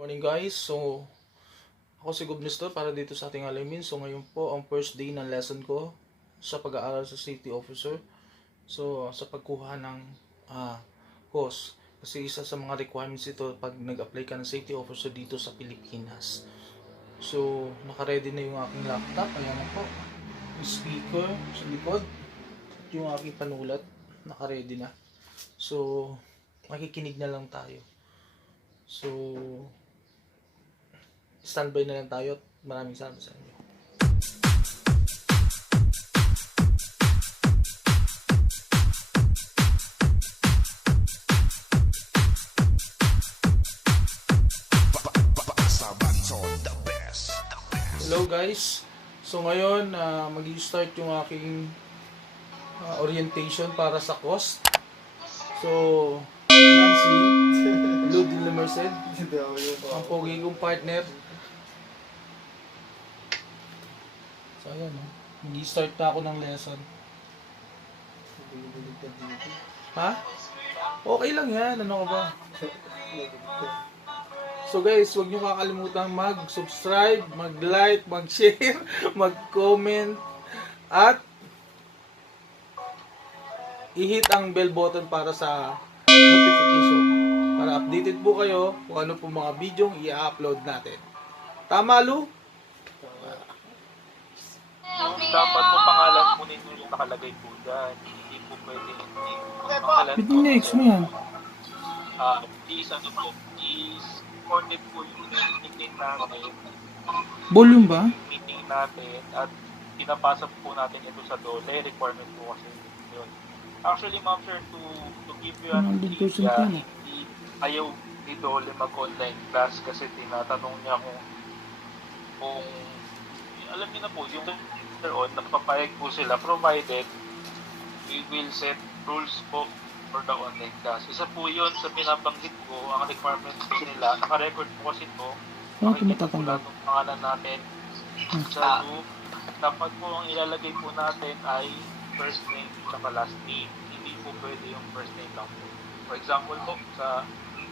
Morning guys, so ako si Gobnestor para dito sa ating alamin. So ngayon po ang first day ng lesson ko sa pag-aaral sa safety officer. So sa pagkuha ng course. Kasi isa sa mga requirements ito pag nag-apply ka ng safety officer dito sa Pilipinas. So naka-ready na yung aking laptop. Ayan na po. Yung speaker sa likod. Yung aking panulat. Naka-ready na. So makikinig na lang tayo. So standby na lang tayo at maraming salamat sa inyo. Hello guys! So ngayon mag-i-start yung aking orientation para sa cost. So yan si Ludin Lemerced, ang pogi kong partner. So ayan, mag-i-start na ako ng lesson. Ha? Okay lang yan, ano ka ba? So guys, huwag nyo kakalimutan mag-subscribe, mag-like, mag-share, mag-comment, at i-hit ang bell button para sa notification. Para updated po kayo kung ano po mga videong i-upload natin. Tama, Lu? Dapat po pangalan po ninyo yung nakalagay po dyan. Hindi po pwede pangalan po. Next mo yan. Is recorded po yung meeting natin. Volume ba? Meeting natin at pinapasa po natin ito sa DOLE. Requirement po kasi yun. Actually, ma'am sir, to give you an idea, hindi ayaw ni DOLE mag-online class kasi tinatanong niya kung alam niyo na po, yung later on, napapayag po sila provided we will set rules po for the online class. Isa po yun sa pinabanggit ko, ang requirements po nila, naka-record po kasi ito, makikita po lahat ng pangalan natin sa group. Dapat po ang ilalagay po natin ay first name at last name. Hindi po pwede yung first name lang po. For example po, sa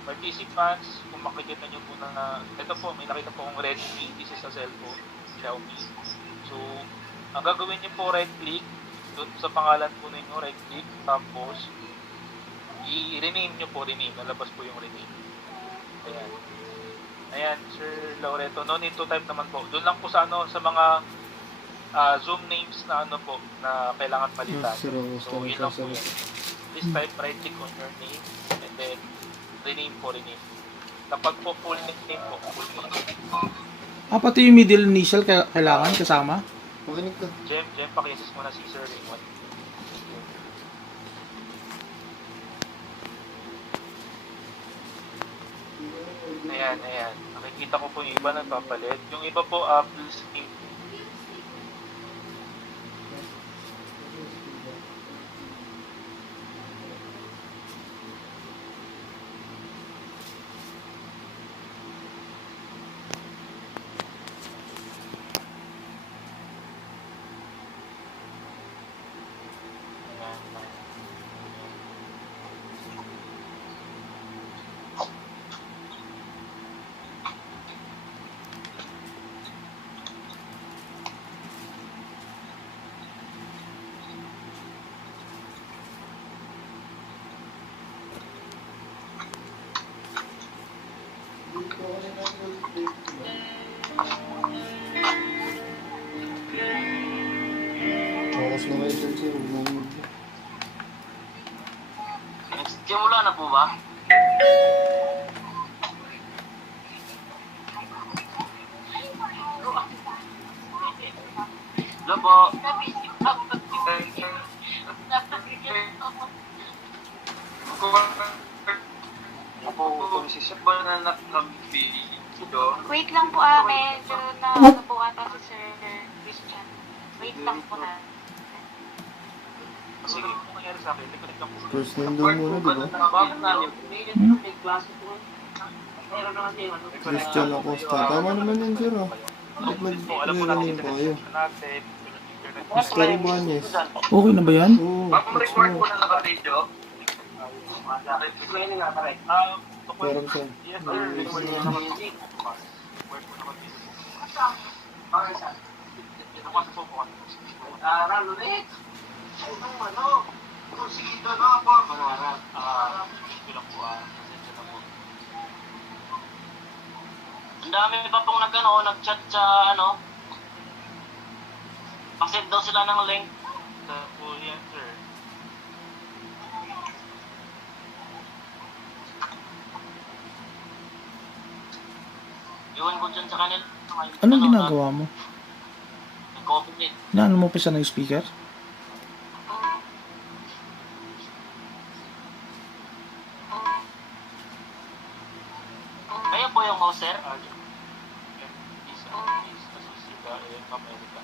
participants, kung makikita nyo po na, ito po, may nakita po akong Redmi, this is a cellphone, Xiaomi. So, ang gagawin nyo po, right click, doon sa pangalan po ninyo, right click, tapos, i-rename nyo po, rename, nalabas po yung rename. Ayan. Ayan, Sir Laureto, no need to type naman po. Doon lang po sa ano, sa mga Zoom names na ano po, na kailangan palitan. So, yun lang po yan. Please type right click on your name, and then, rename po, rename. Kapag po full name po, full name. Pati yung middle initial kailangan kasama? Jem, pakiassist mo na si Sir Raymond. Ayan. Nakikita ko po yung iba nagpapalit. Yung iba po, please name. Simula na po ba? Hello po. Wait lang po medyo na ano po ata si Sir Christian. Wait lang po na. Sige, kung nangyari sa akin, connect lang po. First name daw muna, di ba? Christian Acosta. Tama naman yan, sir, ah. Ba't nag-rename pa kayo? Mr. Ibanez. Okay na ba yan? Oo, Bakit it's record mo. po na naka-video? Meron siya. Yes, sir. Require na naman po bukas. Require po naman dito po bukas. Okay, sir. Bukas po bukas. Ulit. Konsigido na ako. Mangarap. Ito lang po. Pasensya na po. Ang dami pa pong nag-chat sa pasend daw sila ng link. Ito po yan, sir. Iwan ko dyan sa kanila. Anong ginagawa mo? Copy it. Inaano mo pa siya ng speaker? Kayo po yung host, sir? Is associate in America.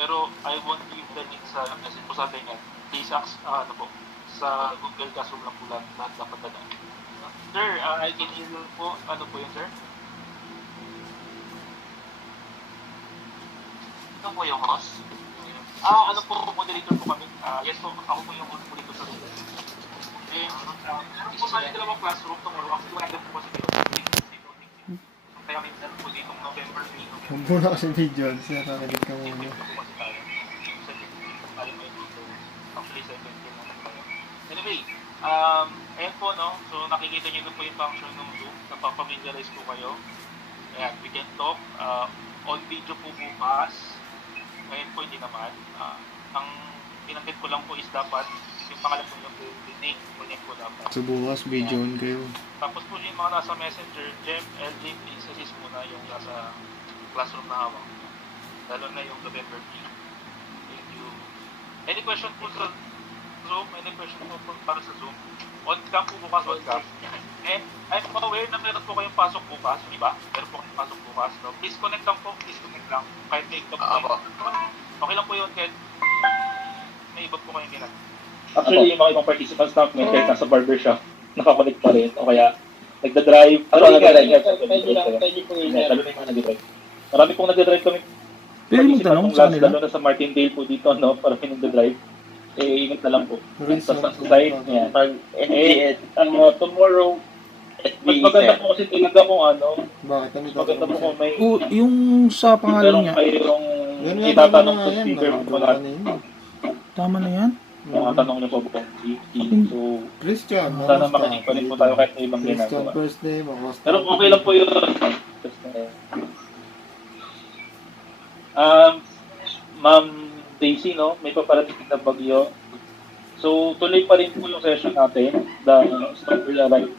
Pero I won't give the link sa message po sa atin yan. Please ask, sa Google Classroom lang po lahat dapat na. Sir, I can hear you po. Ano po yun, sir? Ito po yung host. Ano po, moderator po kami. Yes po, ako po yung moderator sa room. Meron po sa dalawang classroom tomorrow. Actually, wala din po kasi dito. Kaya minsan po dito November 3. Huwag mo na kasi video. Sir, nakalit ka muna. Actually, 17 naman tayo. Anyway, ayan po, no? So, nakikita nyo na po yung function ng Zoom. Napapamiliarize po kayo. Ayan, we can talk. On video po bukas. Ngayon po, hindi naman. Ang pinanggit ko lang po is dapat yung pangalan po yung link po dapat. So bukas, video on kayo. Tapos po yung mga nasa messenger, Jem, LJ, please assist muna yung nasa classroom na hawak. Lalo na yung November 3. Thank you. Any question po sa Zoom? Any question po para sa Zoom? On cam po bukas, on cam. And I'm aware na meron po kayong pasok bukas, di ba? Meron po kayong pasok bukas. No? Please connect lang po, please connect lang. Kahit may iba po kayo. Okay lang po yun, Ken. May iba po kayong ginagawa. Actually, yung mga ibang participants namin, kahit nasa barbershop, nakakonect pa rin. O kaya, nagda-drive. Pwede po yun. Lalo na yung mga nag-drive. Marami pong nag-drive kami. Pwede mo tanong sa kanila? Lalo na sa Martindale po dito, no? Parang nag-drive. Ingat na lang po. Sa side niya. Tomorrow, mas maganda po kasi talaga kung Bakit? Ano maganda po kung may Yung sa pangalan niya, mayroong Yan nga, itatanong tama sa na yan. speaker po Nakakabala lahat. na yun. tama na yan? Mga tanong niyo po kung So, Christian, sana makinig pa rin po tayo kahit may ibang Christian ginagawa. first name, Acosta. Pero okay lang po yun. Ma'am Daisy, no? May paparating na bagyo. So, tuloy pa rin po yung session natin. The start will arrive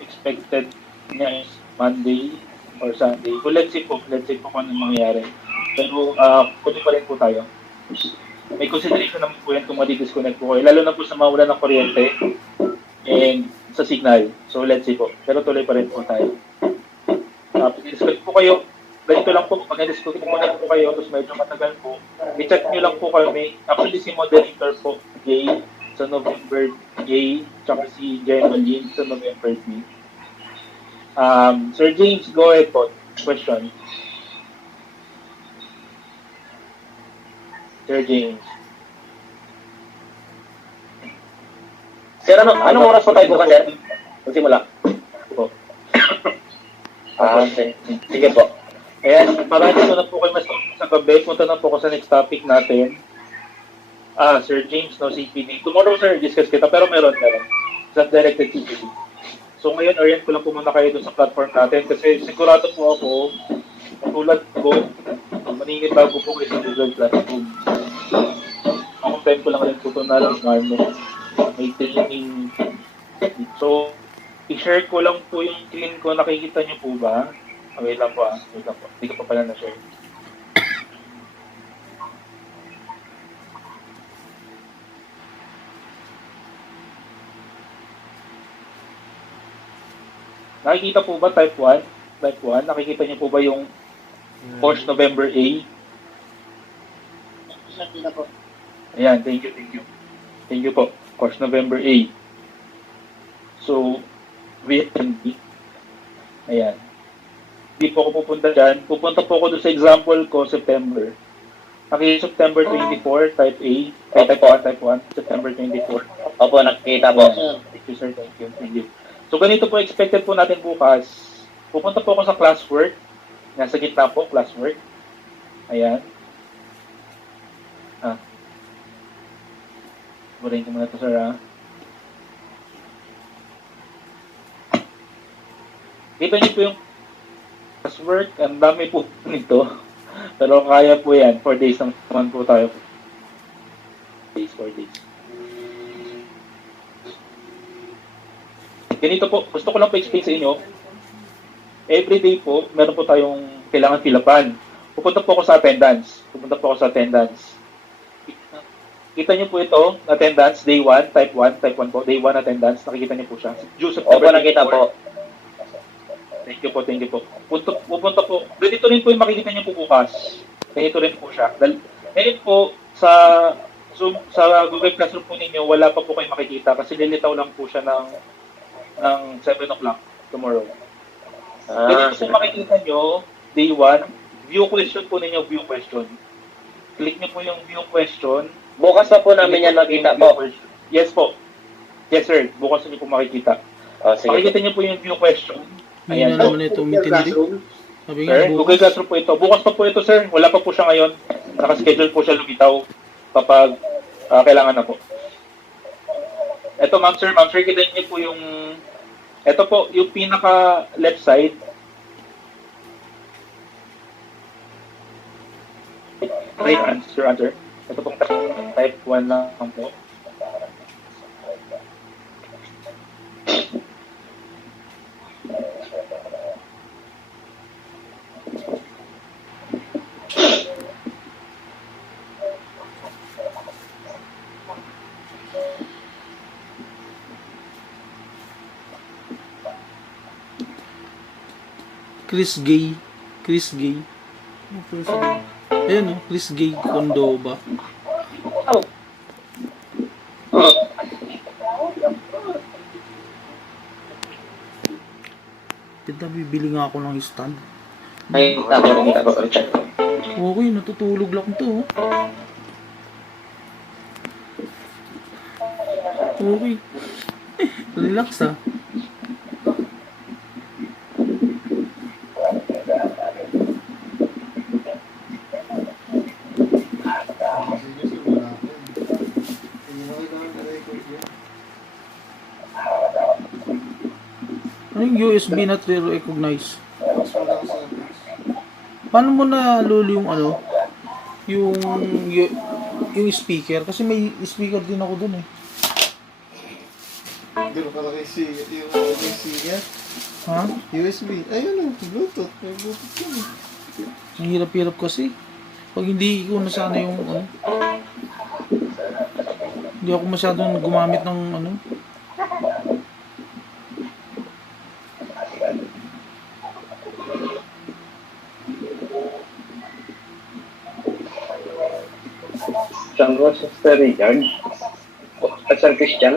expected niya is Monday or Sunday. So, let's see po kung ano mangyayari. Pero, tuloy pa rin po tayo. May consideration naman po yan kung madi-disconnect po kayo. Lalo na po sa mawala ng kuryente and sa signal. So, let's see po. Pero tuloy pa rin po tayo. Disconnect po kayo. Ganito lang po, pag na-disconnect po kayo, tapos medyo matagal po, i-check nyo lang po kami. Actually, si moderator po, Jay, sa November J, tsaka si Jemalyn sa November B. Sir James, go ahead po. Question. Sir James. Sir, anong oras po tayo bukas, sir? Magsimula. Po. Sige po. Ayan, marami na po kayo mas sa gabi. Punta na po ako sa next topic natin. Sir James, no, CPD. Tomorrow, sir, discuss kita. Pero meron. Self-directed CPD. So ngayon, orient ko lang po muna kayo doon sa platform natin. Kasi sigurado po ako, katulad ko, maningit bago po kayo sa Google Classroom. Ako time ko lang rin po ito na lang, may training. So, i-share ko lang po yung screen ko. Nakikita niyo po ba? Wait lang po. Hindi ko pa pala na-share. Nakikita po ba type 1? Type 1, nakikita niyo po ba yung course November A? Ayan, thank you. Thank you po. Course November A. So, VNB. Ayan. Hindi po ako pupunta dyan. Pupunta po ako doon sa example ko, September. September 24, type A. Type 1, September 24. Opo, nakikita po. Thank you, sir. Thank you. So ganito po expected po natin bukas. Pupunta po ako sa classwork. Nasa gitna po, classwork. Ayan. Burahin ko muna ito, sir, ha. Kita niyo po yung classwork. Ang dami po nito. Pero kaya po yan. 4 days naman po tayo. 4 days. Ganito po, gusto ko lang po explain sa inyo. Every day po, meron po tayong kailangan filapan. Pupunta po ako sa attendance. Kita niyo po ito, attendance, day 1, type 1 po, day 1 attendance. Nakikita niyo po siya. Opo, nakita po. Thank you po. Pupunta po. Ganito rin po yung makikita niyo po bukas. Ganito rin po siya. Ngayon po, sa Google Classroom po ninyo, wala pa po kayo makikita kasi lilitaw lang po siya ng 7 o'clock tomorrow. Ganito po makikita nyo, day 1, view question po ninyo, view question. Click nyo po yung view question. Bukas pa po namin yan nakita po. Yes po. Yes sir, bukas nyo po makikita. Sige. Makikita nyo po yung view question. Ayan na naman ito, mitindi. Sabi nga, Sir, Google Classroom po ito. Bukas pa po ito, sir. Wala pa po siya ngayon. Nakaschedule po siya lumitaw kapag kailangan na po. Ito, ma'am, sir, kita niyo po yung ito po, yung pinaka left side. Right answer. Ito po, type 1 lang po. Chris Gay. Ayan o, Chris Gay Kondo ba? Kita bibili nga ako ng stand. Ay, nakita ko, Richard. Okay, natutulog lang to. Okay. Relax ah. Ano yung USB not recognize? Paano mo na lulu yung ano? Yung speaker? Kasi may speaker din ako dun eh. Hindi ko pala yung USB niya. Ha? USB. Ayun o, Bluetooth. May Bluetooth yun eh. Ang hirap-hirap kasi. Pag hindi ko na sana yung ano. Hindi ako masyadong gumamit ng ano. Django Sister Richard. Pastor Christian.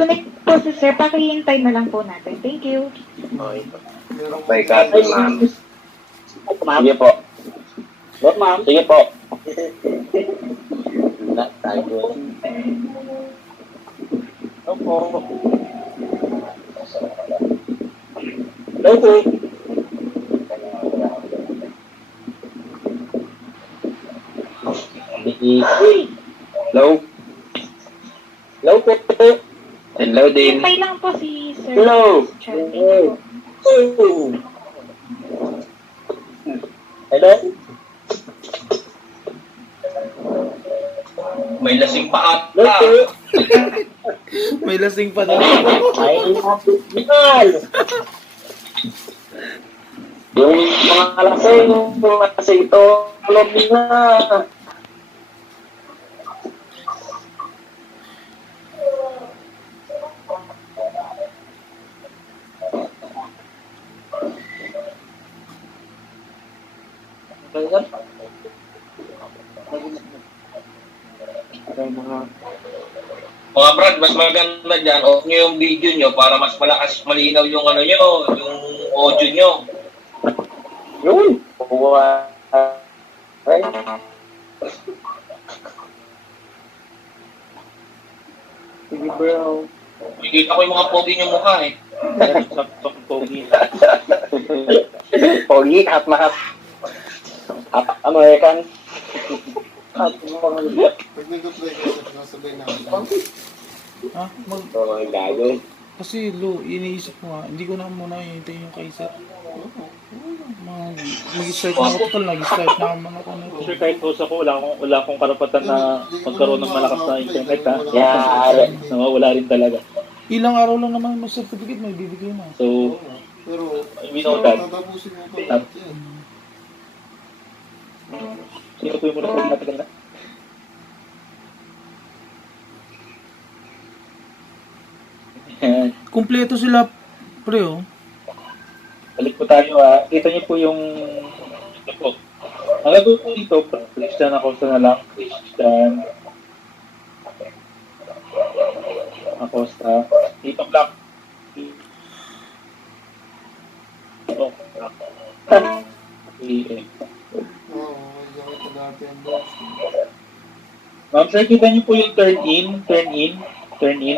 Connect po si sir. Pakihintay na lang po natin. Thank you. May copy, ma'am. Sige po. Ma'am. Sige po. Tayo. Opo. Hello po. Hello. Hello po. Hello din. Hintay lang po si sir. Hello. Thank you po. Hello. May lasing pa Hello ata. po. May lasing pa daw. Ay, hospital. Yung mga lasing, ito, lobby na. Mga brad, mas maganda dyan, off nyo yung video nyo para mas malakas, malinaw yung ano nyo, yung audio nyo. Yun. Kuha. Ay. Sige bro. Nakikita ko yung mga pogi niyong mukha eh. Saktong pogi. Pogi, half na half. Half American. Half American. Pag nag-apply ka sir, nasabay namin. Ha? Oh, gago. Kasi Lo, iniisip ko nga, hindi ko na muna hintayin yung kay sir. Mag-start na ako, total nag-start na naman ako nito. Sir, kahit host ako, wala akong karapatan na magkaroon ng malakas na internet ha. Yeah. Wala rin talaga. Ilang araw lang naman may certificate, may bibigay na. So, Pero, we know that. tatapusin mo pa lahat yan. Sino po yung muna po matagal na? Ayan. Kumpleto sila, pre, oh. Balik po tayo ha. Kita niyo po yung ito po. Ang gagawin po dito, Christian Acosta na lang. Christian Acosta. Dito black. Dito black. PM. Oo, medyo kita dati ang boss. Ma'am sir, kita niyo po yung turn in,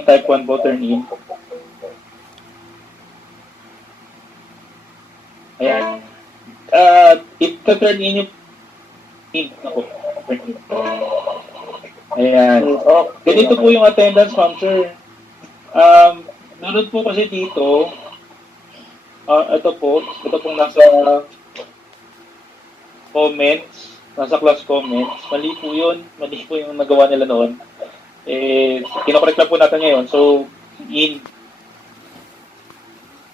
type 1 po, turn in. Ayan. Ito-turn in yung ako. Turn in. Ayan. Ganito po yung attendance, ma'am sir. Nanood po kasi dito, ito pong nasa comments, nasa class comments, mali po yung nagawa nila noon. Kinokorek lang po natin ngayon. So,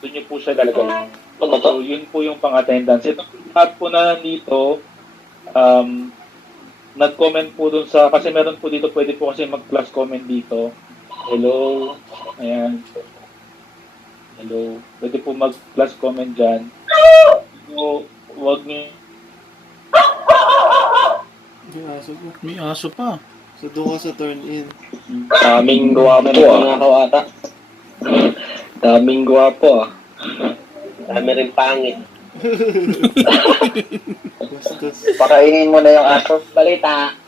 doon nyo po siya lalagay. So, yun po yung pang-attendance. Ito lahat po na nandito, nag-comment po dun sa, kasi meron po dito, pwede po kasi mag-class comment dito. Hello. Ayan. Hello. Pwede po mag-class comment dyan. So, huwag nyo. May aso po. May aso pa. So, doon ka sa turn in. Daming gwapo ata. Daming gwapo ah. Dami rin pangit. Bastos. Pakainin mo na yung aso. Balita.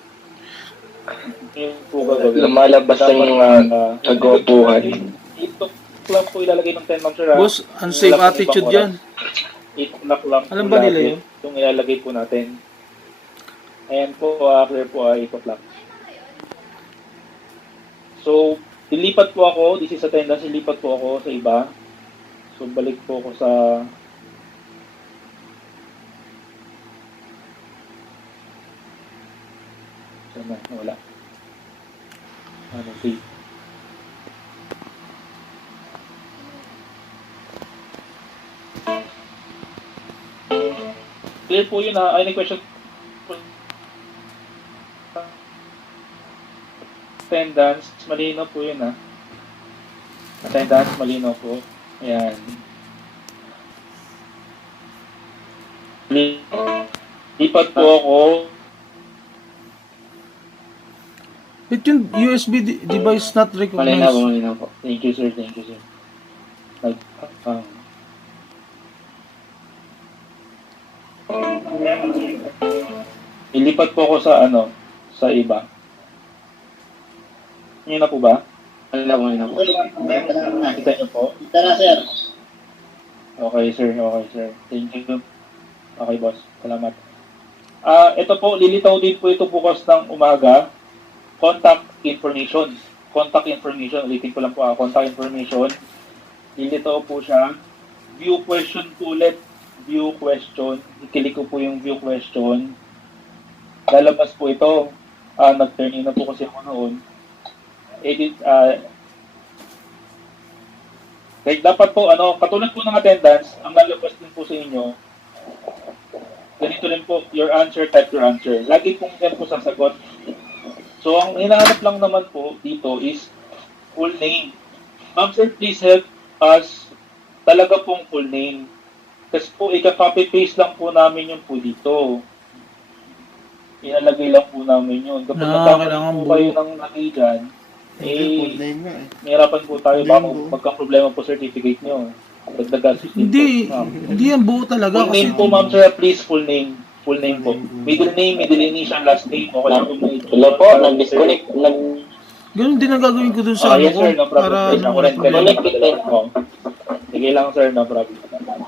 Yung po gagawin. Lumalabas na yung kagwapuhan. Ito lang po ilalagay ng 10 ma'am sir. Boss, unsafe attitude yan. 8 o'clock lang. Alam po ba nila lagi yun? Yung ilalagay po natin. Ayan po, clear po 8 o'clock. So, ilipat po ako. This is attendance. Ilipat po ako sa iba. So, balik po ako sa sana, wala. Okay. Clear po yun ha. Any question? Attendance, malinaw po yun ha. Attendance, malinaw po. Ayan. Lipat po ako. But yung USB device not recognized. Malinaw po. Thank you sir, thank you sir. Ilipat po ako sa sa iba. Ngayon na po ba? Malinaw po. Kita niyo po? Kita na sir. Okay sir. Thank you. Okay boss, salamat. Ito po, lilitaw din po ito bukas ng umaga. Contact information. Ulitin ko lang po contact information. Lilitaw po siya. View question po ulit. View question. I-click ko po yung view question. Lalabas po ito. Nag-turn in na po kasi ako noon. Edit, dapat po, katulad po ng attendance, ang lalabas din po sa inyo, ganito rin po, your answer, type your answer. Lagi pong yan po sasagot. So, ang hinahanap lang naman po dito is full name. Ma'am sir, please help us talaga pong full name. Kasi po, ika-copy-paste lang po namin yung po dito. Ilalagay lang po namin yun. Kapag kailangan po kayo ng lagay dyan, Full name nga eh. mahirapan po tayo baka magka-problema po certificate nyo. Dagdagan 15 Hindi, po. hindi yan buo talaga. Full name po, ma'am sir, please, full name. Full name po. Middle name, middle initial, last name. Okay lang po. Hello po, nag-disconnect. Ganun din ang gagawin ko dun sa Yes ano sir, ko. no problem. Para Sir, ako rin Connect. Sige lang sir, no problem.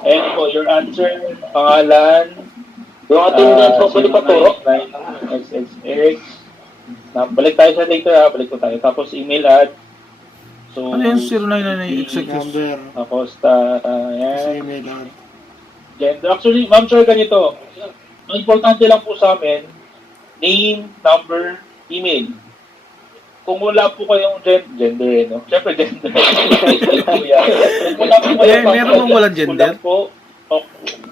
And po, your answer, pangalan, Yung ating po, pwede pa turo. XXX. Balik tayo sa later ha, balik po tayo. Tapos email ad. So, ano yung 0999 executive? Number. tapos, Kasi yan. email ad. Gender. Actually, ma'am sir, ganito. Ang importante lang po sa amin, name, number, email. Kung wala po kayong gender, no? Siyempre, gender. Kung wala po kayong Meron bang walang gender? Kung lang po,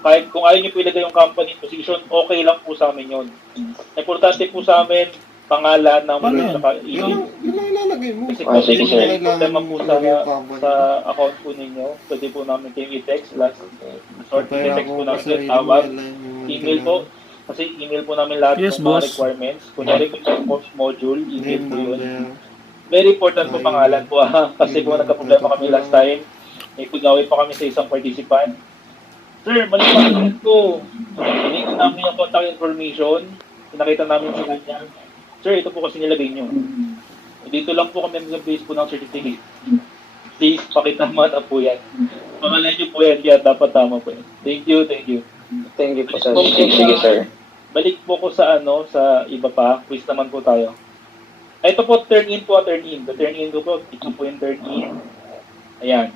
kahit kung ayaw niyo po ilagay yung company position, okay lang po sa amin yun. Importante po sa amin, pangalan, number, Paano yan? saka email. Yun lang ilalagay mo. Kasi Ah, sige, kung sir. may problema po sa, Ilagay yung company. sa account po ninyo, pwede po namin kayong i-text last resort. Kaya I-text po ako namin sarili yung mo, tawag. yan lang yung Email kailangan. po. Kasi email po namin lahat Yes, ng mga boss. requirements. Kunyari po yung course module, email Name, po yun. number. Very important po Ay, pangalan po ha. Kasi po nagka-problema kami last time. May pag-away pa kami sa isang participant. Sir, mali pa rin ko. Hinigit namin yung contact information. Pinakita namin sa kanya. Sir, ito po kasi nilagay nyo. Dito lang po kami mag-base po ng certificate. Please, pakitama na po yan. Pangalan nyo po yan, kaya dapat tama po yan. Thank you, thank you. Thank you po, sir. Sige, sir. Balik po ko sa sa iba pa. Quiz naman po tayo. Ito po, turn in po, turn in. The turn in ko po, ito po yung turn in. Ayan.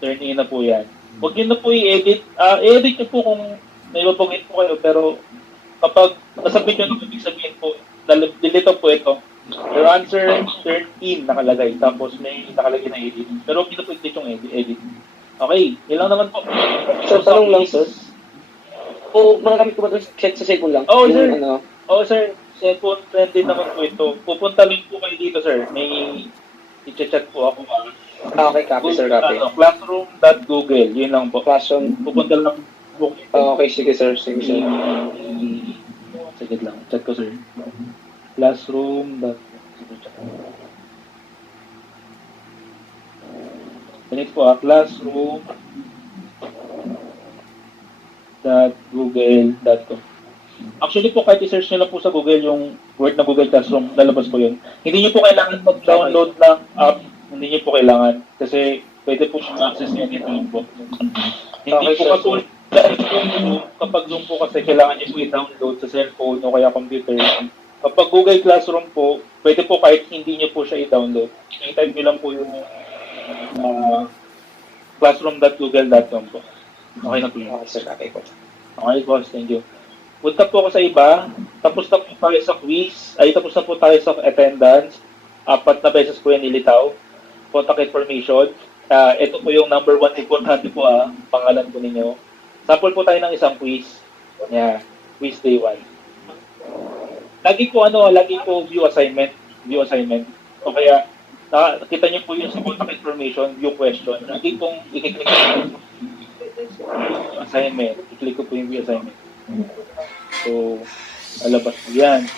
Turn in na po yan. Huwag nyo na po i-edit. I-edit nyo po kung may mapagin po kayo, pero kapag nasabit nyo na ibig sabihin po, delete po ito. Your answer, turn in, nakalagay. Tapos may nakalagay na edit. Pero huwag nyo na po i-edit yung edit. Okay, yun lang naman po. Sir, tanong lang, sir. O, magagamit ko ba ito sa cellphone lang? Oo, sir. Yung, ano, Oo, sir. Cellphone friendly naman po ito. Pupunta lang po kayo dito, sir. May i-chat po ako. okay, copy, sir, copy. Classroom.google. Yun lang po. Classroom. Pupunta lang po. Okay, sige, sir. Sige, sir. Sige lang. Chat ko, sir. Classroom. Ganit po, classroom. .google.com. Actually po, kahit i-search nyo lang po sa Google yung word na Google Classroom, lalabas po yun. Hindi nyo po kailangan mag-download ng app. Hindi nyo po kailangan. Kasi pwede po access nyo anytime po. Hindi po katulad kapag Zoom po kasi kailangan nyo po i-download sa cellphone o kaya computer. Kapag Google Classroom po, pwede po kahit hindi nyo po siya i-download. I-type nyo lang po yung classroom.google.com po. Okay na po yun. Okay, sir, copy po. Okay, boss. Thank you. Punta po ako sa iba. Tapos na po tayo sa quiz. Tapos na po tayo sa attendance. 4 na beses po yan nilitaw. Contact information. Ito po yung number 1 importante po pangalan po ninyo. Sample po tayo ng isang quiz. Yeah. Quiz day 1. Lagi po view assignment. View assignment. O kaya, nakita niyo po yung sa contact information, view question. Lagi pong i-click assignment. I-click ko po yung view assignment. So, alabas po yan.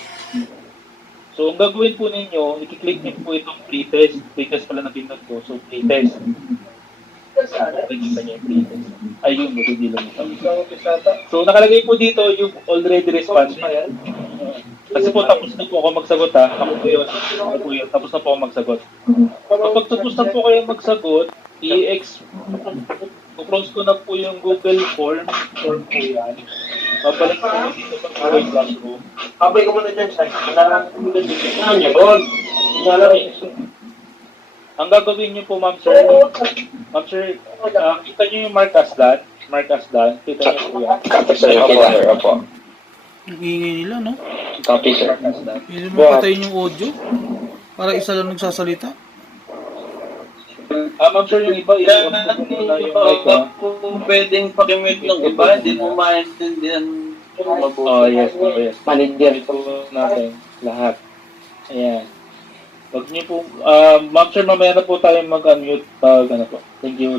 So, ang gagawin po ninyo, i-click niyo po itong pretest. Pretest pala na pinag ko. So, pretest. Nakikita niyo yung pretest. Ayun, hindi lang ito. So, nakalagay po dito yung already response. Kasi po, tapos na po ako magsagot Ako po yun. Tapos na po ako magsagot. Kapag tapos na po kayo magsagot, i-cross ko na po yung Google Form po yan. Babalik ko dito sa Google Classroom. Abay ko muna dyan, sir. Ang gagawin niyo po, ma'am sir, kita niyo yung mark as done. Kita niyo po yan. Copy, sir. Opo. Ang ingay nila, no? Copy, sir. Mark as done. Hindi mo patayin yung audio. Para isa lang nagsasalita. Ma'am sir, yung iba, i-off ko muna yung mic, Kung pwedeng pakimute ng iba, hindi mo maintindihan mabuti. Yes. Manager. Ito natin, lahat. Ayan. Wag niyo po, ma'am sir, mamaya na po tayo mag-unmute pag po. Thank you.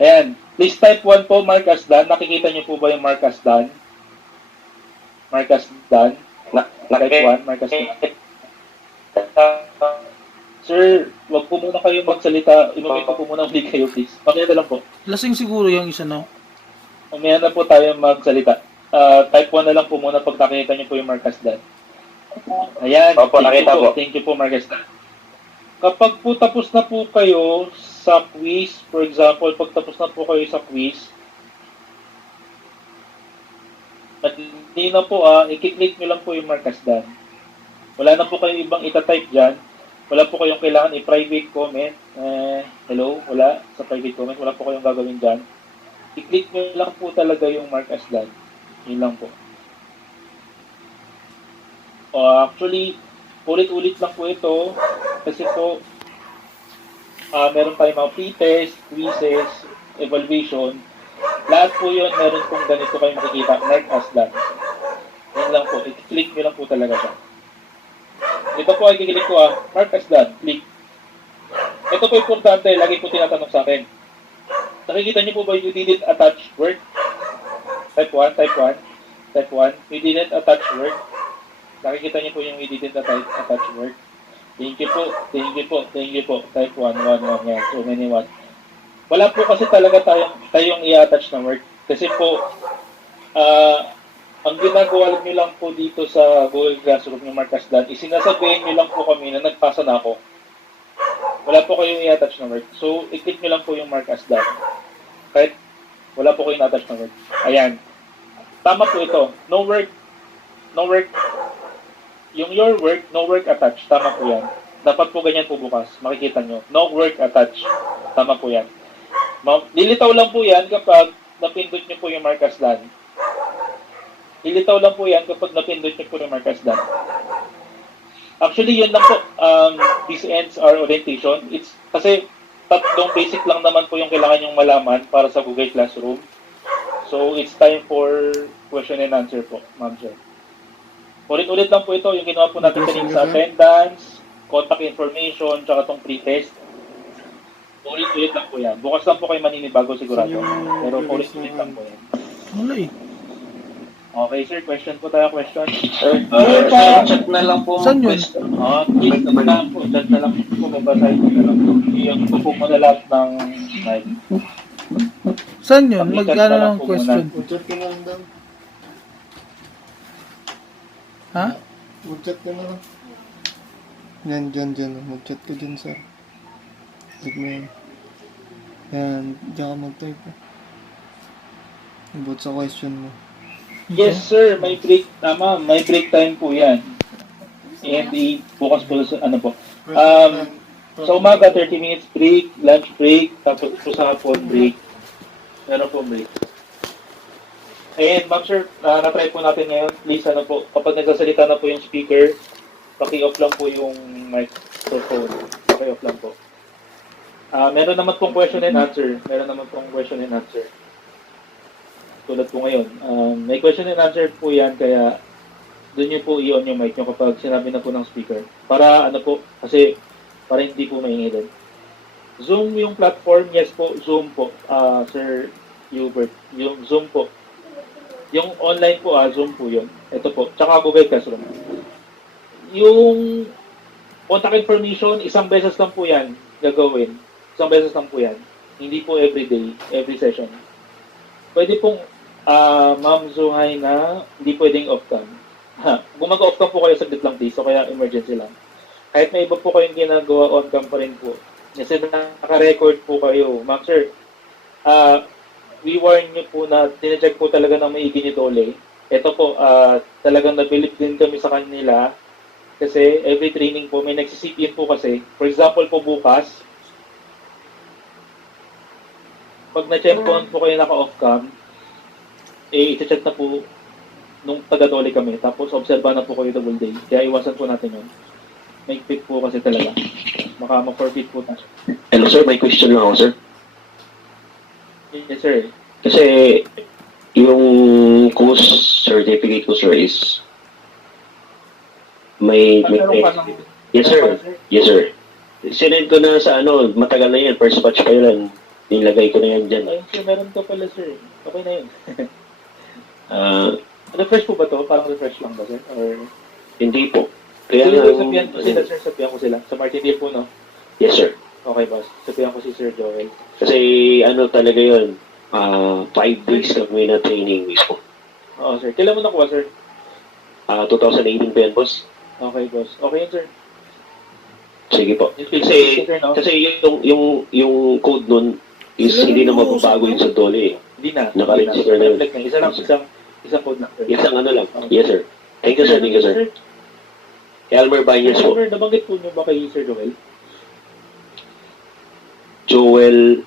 Ayan. Please type 1 po, mark as done. Nakikita niyo po ba yung mark as done? Mark as done. Type 1, mark as done. Sir, wag po muna kayo magsalita. Imamay ko po muna ulit kayo, please. Mamaya na lang po. Lasing siguro yung isa, no? Mamaya na po tayo magsalita. Type 1 na lang po muna pag nakikita niyo po yung mark as done. Ayan. Opo, nakita po. Thank you po, Marcus. Kapag po tapos na po kayo sa quiz, for example, pag tapos na po kayo sa quiz, at hindi na po i-click nyo lang po yung Marcus done. Wala na po kayong ibang itatype dyan. Wala po kayong kailangan i-private comment. Hello? Wala sa private comment. Wala po kayong gagawin dyan. I-click nyo lang po talaga yung mark as done. Yun lang po. Actually, ulit-ulit lang po ito. Kasi po, meron tayong mga pre-test, quizzes, evaluation. Lahat po yun, meron pong ganito kayong makikita. Mark as done. Yun lang po. I-click nyo lang po talaga siya. Ito po ay kiklik ko mark as done, click. Ito po importante, lagi po tinatanong sa akin. Nakikita niyo po ba you didn't attach word? Type 1, type 1, type 1. You didn't attach word. Nakikita niyo po yung you didn't attach word. Thank you po, thank you po, thank you po. Type 1, 1, 1, yan. So many 1. Wala po kasi talaga tayong i-attach na word. Kasi po, ang ginagawa nyo lang po dito sa Google Classroom yung Marcus done, isinasabihin nyo lang po kami na nagpasa na ako. Wala po kayong i-attach na word. So, i-click nyo lang po yung Marcus done. Kahit wala po kayong i-attach na word. Ayan. Tama po ito. No work. No work. Yung your work, no work attached. Tama po yan. Dapat po ganyan po bukas. Makikita nyo. No work attached. Tama po yan. Lilitaw lang po yan kapag napindot nyo po yung Marcus done. Ilitaw lang po yan kapag napindot nyo po yung Marcus done. Actually, yun lang po. This ends our orientation. It's kasi tatlong basic lang naman po yung kailangan yung malaman para sa Google Classroom. So, it's time for question and answer po, ma'am sir. Ulit-ulit lang po ito. Yung ginawa po natin kanina sa attendance, contact information, tsaka itong pre-test. Ulit-ulit lang po yan. Bukas lang po kayo maninibago sigurado. Pero ulit-ulit lang po yan. Wala eh. Okay, sir. Question po tayo. Question. Sir, check na lang po. Saan yun? Please na lang po. Chat na lang po. Mabasahin ko na lang po. Yung po mo na lahat ng slide. Saan yun? Pakichat Mag-ano na lang ng po question? Mag-chat ka na lang daw. Ha? Mag-chat ka na lang. Yan, dyan. Mag-chat ka dyan, sir. Click mo yan. Yan, dyan ka mag-type. About sa question mo. Yes, sir. May break. Tama. May break time po yan. And bukas po sa ano po. Sa umaga, 30 minutes break, lunch break, tapos po sa hapon break. Meron po break. And ma'am sir, na-try po natin ngayon. Please, ano po, kapag nagsasalita na po yung speaker, paki-off lang po yung microphone. Paki-off lang po. Meron naman pong question and answer. Tulad po ngayon. May question and answer po yan, kaya doon nyo po i-on yung mic nyo kapag sinabi na po ng speaker. Para ano po, kasi para hindi po maingay din. Zoom yung platform, yes po, Zoom po, Sir Hubert. Yung Zoom po. Yung online po, Zoom po yun. Ito po, tsaka Google Classroom. Yung contact information, isang beses lang po yan gagawin. Isang beses lang po yan. Hindi po every day, every session. Pwede pong, Ma'am Zuhay na hindi pwedeng off-cam. Kung mag-off-cam po kayo saglit lang please, so kaya emergency lang. Kahit may iba po kayong ginagawa on-cam pa rin po. Kasi naka-record po kayo. Ma'am sir, we warn nyo po na tine-check po talaga ng maigi ni Dole. Ito po, talagang nabilib din kami sa kanila. Kasi every training po, may nagsisipin po kasi. For example po bukas, pag na-check po kayo naka-off-cam, i-check na po nung taga-Dole kami. Tapos obserba na po kayo the whole day. Kaya iwasan po natin yun. May pick po kasi talaga. Baka ma-forfeit po tayo. Hello sir, may question lang ako sir. Yes sir. Kasi yung course certificate ko sir is may yes sir. Yes sir. Sinend ko na sa ano, matagal na yan. First batch pa yun. Nilagay ko na yan dyan. Ayun sir, meron ka pala sir. Okay na yun. Refresh po ba to? Parang refresh lang ba sir? Or Hindi po. Kaya so, nga, sabihan ko sila sir, sabihan ko sila. Sa Martin Deal po no? yes sir. Okay boss. Sabihan ko si Sir Joel. Kasi ano talaga yun, 5 days kami na training mismo. Oo sir. Kailan mo nakuha sir? 2018 pa yan boss. Okay, boss. Okay yun, sir. Sige po. Yung Kasi, sir, no? kasi yung code nun is Sila hindi na naman yung magbabago usap, yun sa Dole eh. Hindi na. Naka-register na yun. Reflect na. Isang code lang, sir. Isang ano lang. Yes, sir. Thank you, sir. Thank you, sir. Elmer Banyers po. Sir, nabanggit po niyo ba kay Sir Joel? Joel.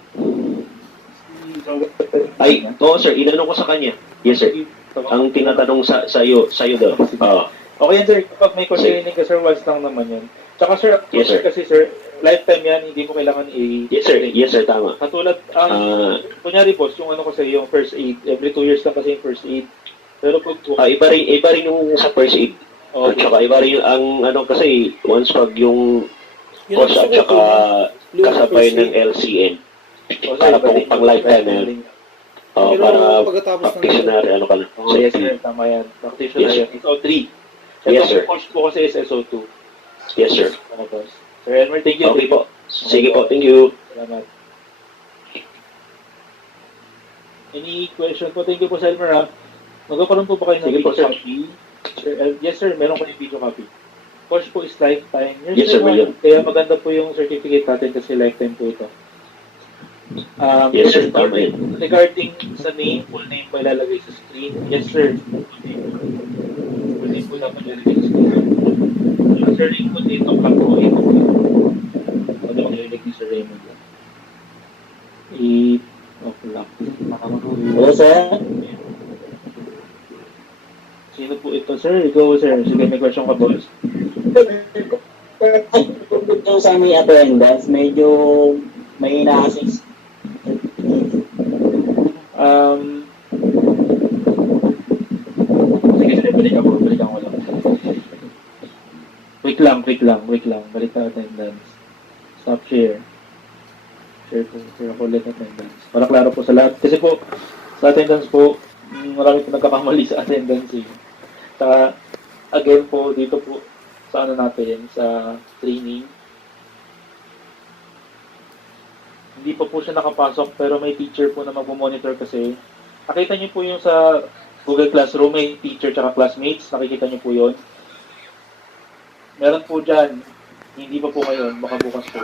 Ay, oo, sir. Inanong ko sa kanya. Yes, sir. Ang tinatanong sa'yo daw. Okay yan, sir. Kapag may questioning ka, sir, once lang naman yan. Tsaka, sir, Yes, sir. kasi, sir, lifetime yan, hindi mo kailangan Yes, sir. Yes, sir. Tama. Katulad, Ah, kunyari, boss, yung ano ko sa'yo, yung first aid, every 2 years lang kasi yung first aid. Pero pag, iba rin yung sa first aid. At okay. saka iba rin yung, ang ano kasi, once pag yung Yun course ang at gusto ko, saka Luke, kasabay first ng aid. LCN. O, Para iba rin. pang lifetime na yun. Pero Para pagkatapos ng practitioner, ano ka na. Oh, yes, sir. Tama yan. Practitioner Yes, yan. SO3. Yes, Ito, sir. course po kasi is SO2. Yes, sir. Ano, boss? Sir Elmer, thank you. Okay po. Sige po. Thank you. Salamat. Any question po? Thank you po, Sir Elmer, ha? Magkakaroon po ba kayo ng Sige po, video sir. copy? Sir, yes, sir. Meron kayong video copy. Course po is lifetime. Yes, sir, meron. Kaya maganda po yung certificate natin kasi lifetime po ito. Yes, sir. Tama yun. Regarding sa name, full name ba ilalagay sa screen? Yes, sir. Full name po dapat ilalagay sa screen. Ang sir name po, 8 o'clock po. 8 o'clock. Ano bang ilalagay ni Sir Raymond? 8 o'clock. Hello, sir. Sino po ito, sir? Ikaw, sir. Sige, may question ka, boss. Ito sa may attendance, medyo may nakasix. Sige, balikan ko lang. Wait lang. Balik na attendance. Stop share. Share ko ulit attendance. Para klaro po sa lahat. Kasi po, sa attendance po, marami po nagkakamali sa attendance eh. Saka, again po, dito po, sa ano natin, sa training, hindi pa po siya nakapasok, pero may teacher po na mag-monitor kasi. Nakita niyo po yung sa Google Classroom, may teacher tsaka classmates, nakikita niyo po yun. Meron po dyan, hindi pa po ngayon, baka bukas po.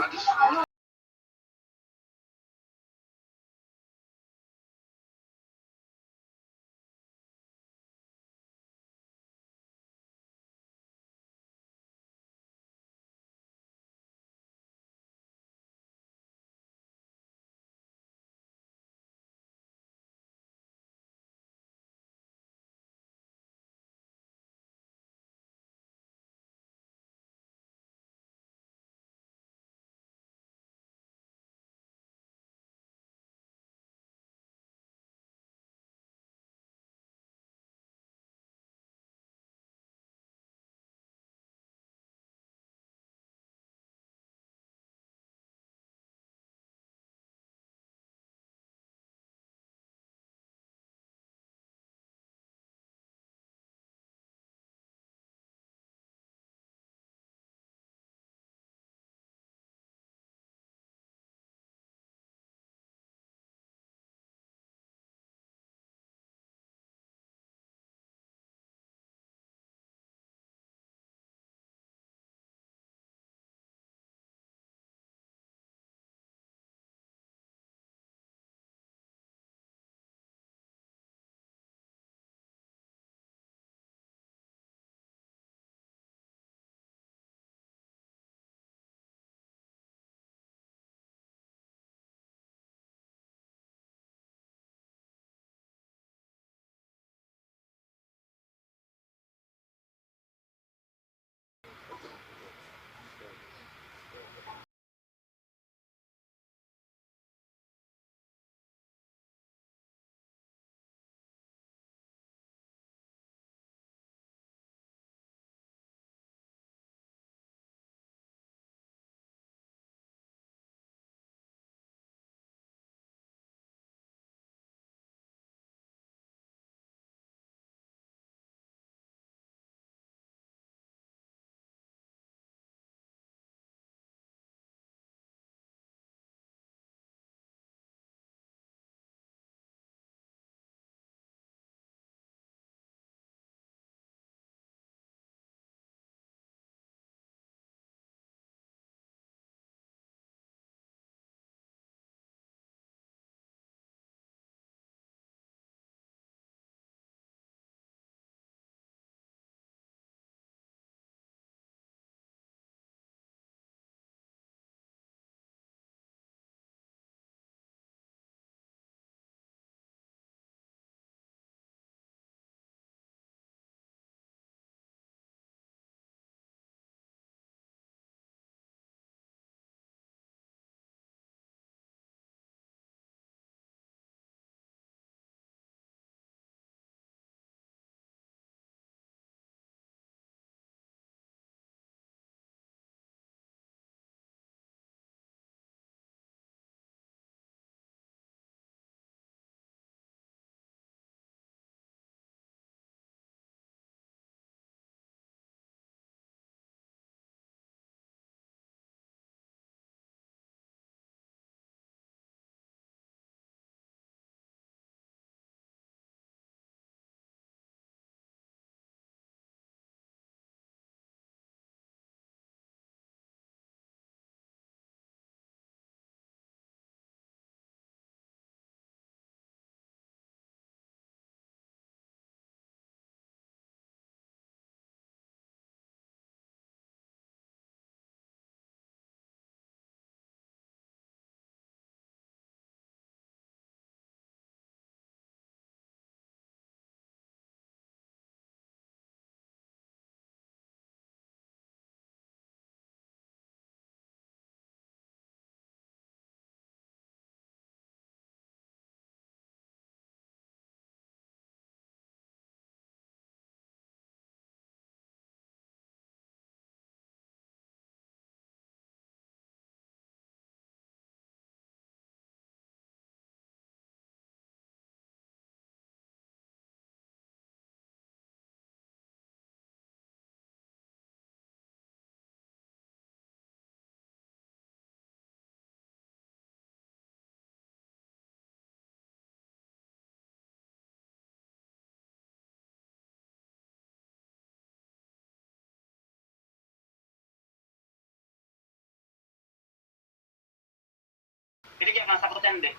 Binigyan ka ng sagot yan, hindi?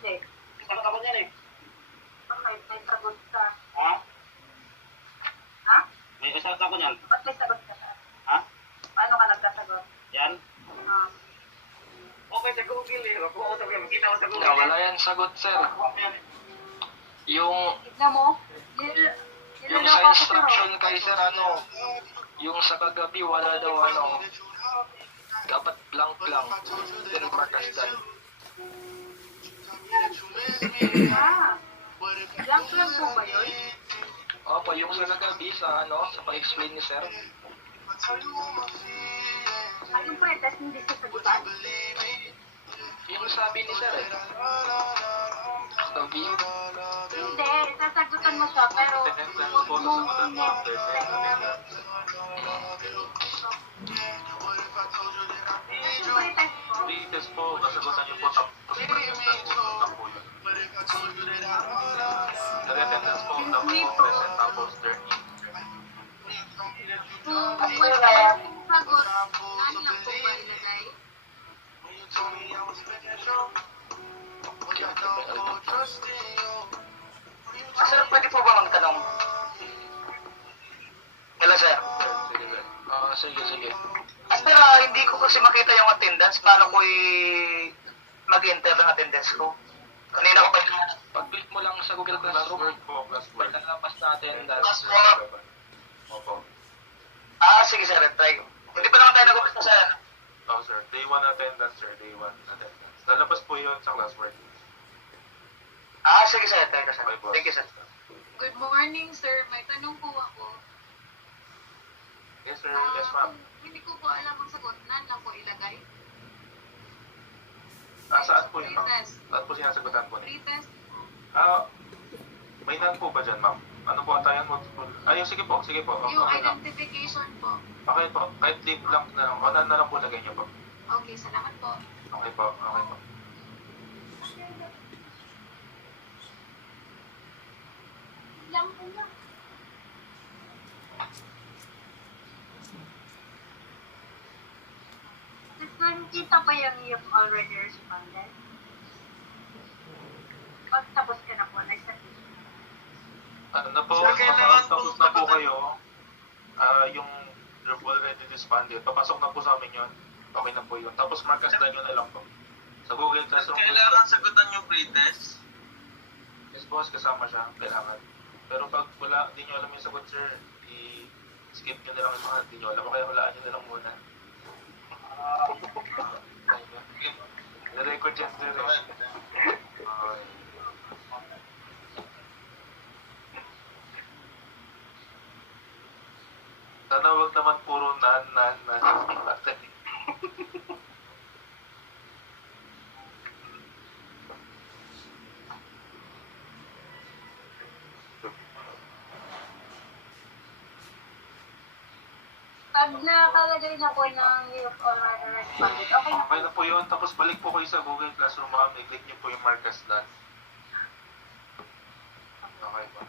Hindi. May sagot ako niyan eh. Okay, may sagot ka. Ha? Ha? May sagot ako niyan. Ba't may sagot ka sa? Ha? Paano ka nagkasagot? Yan? Ah. Okay sa Google eh. Huwag ko sabihin. Makita ko sa Google. Yeah, wala yan sagot, sir. Huwag yan eh. Yung Tignan mo. yung sa instruction kay sir, ano, yung sa kagabi, wala daw, ano, dapat blank lang. Then markas done. Ah. Blank lang po ba yun? Opo, yung sa kagabi, sa, ano, sa pag-explain ni sir. Ay, yung pretest hindi sasagutan? Yung sabi ni sir, eh. Kagabi. Hindi, sasagutan mo siya, pero huwag mong yung pretest mo, Pre-test po, kasagutan niyo po, tapos pre-test lang po yun. Nag-attendance po, tapos present, tapos learning. kung wala yung sagot, naan lang po ba ilagay? Sir, pwede po ba magtanong? Hello, sir. Sige, sir. Sige, sige. Sir, hindi ko kasi makita yung attendance. Paano ko mag-enter ang attendance ko? Kanina ko pa Pag-click mo lang sa Google Classroom, paglalabas natin, Classroom. Opo. Sige, sir. Try ko. Hindi pa naman tayo nag-umpisa, sir. Oh, sir. Day 1 attendance, sir. Day 1 attendance. Lalabas po yun sa classwork. Sige, sir. Try ko, sir. Okay, boss. Thank you, sir. Good morning, sir. May tanong po ako. Yes, sir. Yes, ma'am. Kung hindi ko po alam ang sagot, naan lang po ilagay? Saan po yun, ma'am? Pretest. Saan po sinasagutan po niyo? Pretest. May nan po ba dyan, ma'am? Ano po ang tayan mo? Sige po. Sige po. Yung Okay lang. identification po. Okay po. Kahit leave blank na lang. O, na lang po lagay niyo po. Okay, salamat po. Okay po. Okay po. Lang po lang. Nakita ba yung you've already responded? Pag tapos ka na po, na-submit. Ano na po? Tapos na po kayo. Yung you've already responded. Papasok na po sa amin yun. Okay na po yun. Tapos markas na nyo na lang po. Sa Google Classroom. Kailangan sagutan yung pretest. Yes, boss. Kasama siya. Kailangan. Pero pag wala, hindi nyo alam yung sagot, sir, i-skip nyo na lang yung mga hindi nyo alam. Kaya hulaan nyo na lang muna. Na-record yan, sir. Okay. Sana wag naman puro nan. Pag nakalagay na po ng you've already responded, okay na po. Okay na po yun. Tapos balik po kayo sa Google Classroom, ma'am. I-click nyo po yung markas done. Okay po.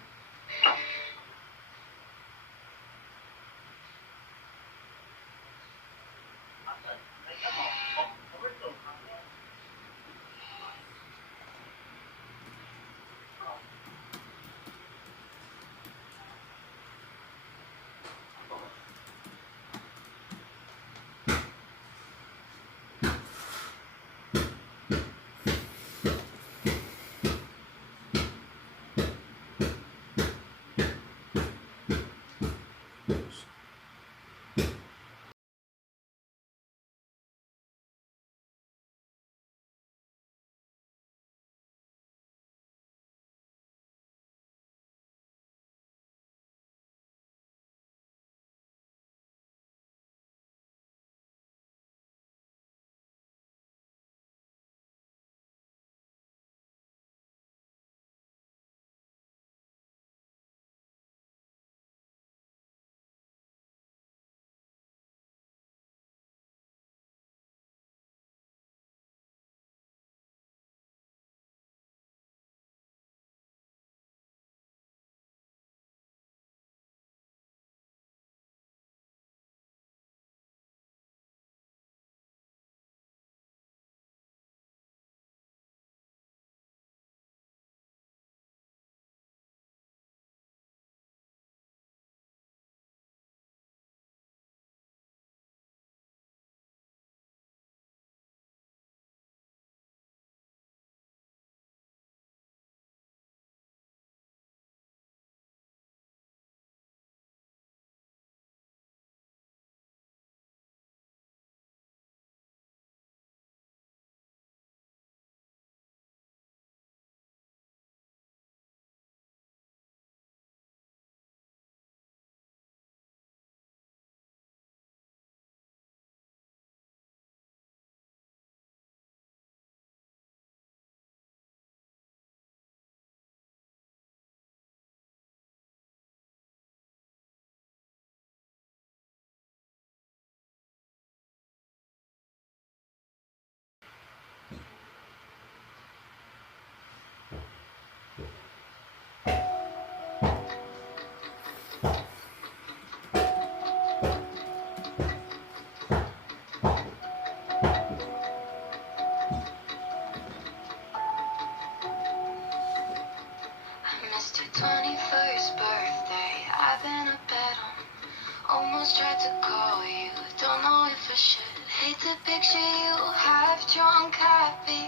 almost tried to call you, don't know if I should. Hate to picture you half drunk, happy.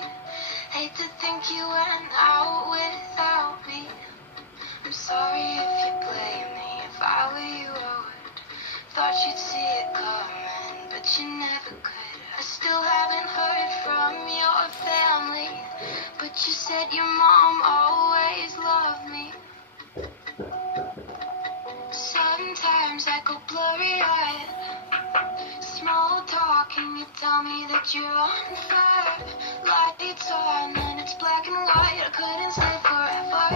Hate to think you went out without me. I'm sorry if you blame me. If I were you, I would. Thought you'd see it coming, but you never could. I still haven't heard from your family, but you said your mom always loved me. Sometimes I go blurry-eyed. Small talk, and you tell me that you're on fire. Lights on and it's black and white. I couldn't stay forever.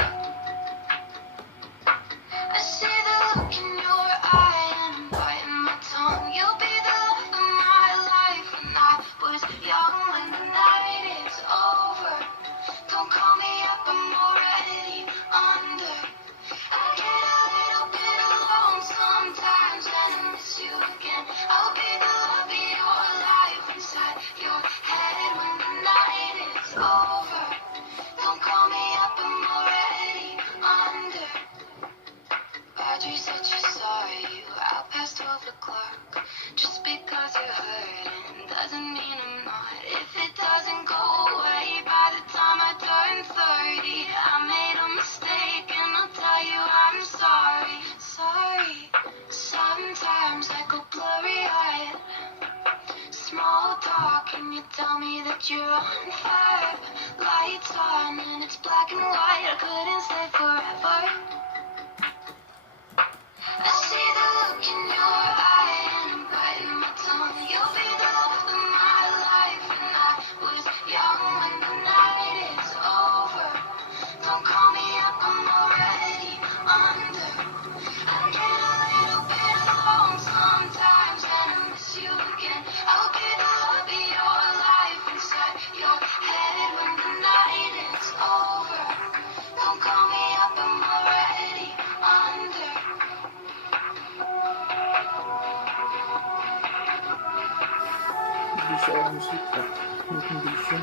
I see the look in your eye and I'm biting my tongue. You'll be the love of my life when I was young. When the night is over, don't call me up, I'm already under. I get a little bit alone sometimes and I miss you again. I'll be the love of your life inside your head when the night is over. Don't call me up, I'm already under. Audrey said she saw you out past 12 o'clock. Just because you're hurting doesn't mean I'm not. If it doesn't go away by the time I turn 30, I made a mistake and I'll tell you I'm sorry. Sorry. Sometimes I go blurry-eyed. Small talk and you tell me that you're on fire. Lights on and it's black and white. I couldn't stay forever. I see the look in your eye and I'm biting my tongue. You'll be the love of my life when I was young. When the night is over, don't call me up, I'm already under. I get a little bit alone sometimes and I miss you again. I'll be the love of your life inside your head when the night is over. Don't call me up, I'm already under. Hindi siya music pa. May condition.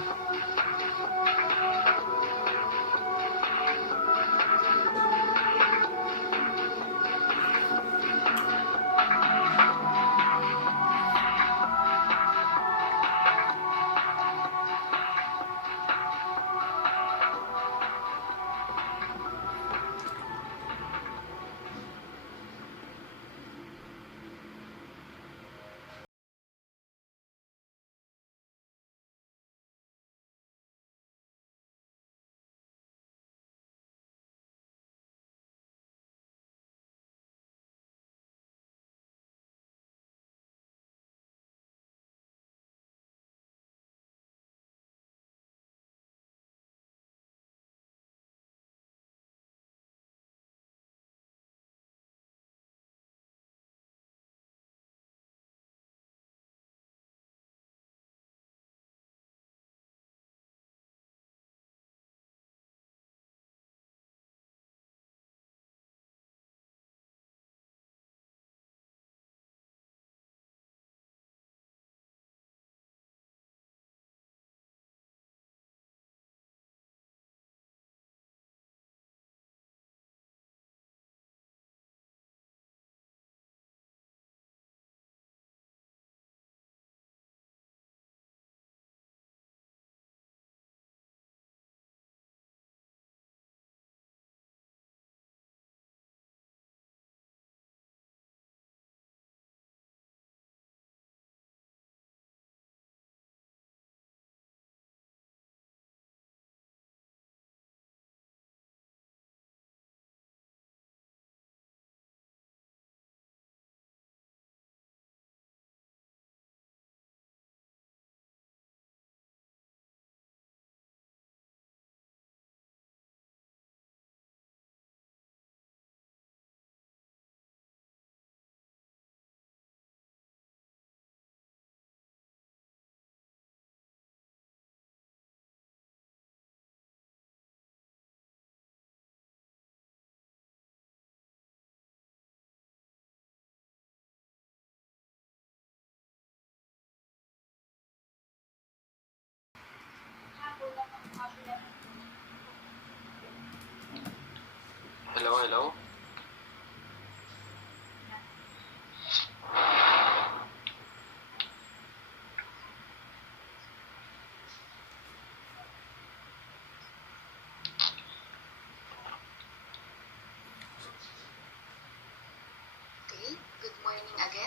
Hello, hello.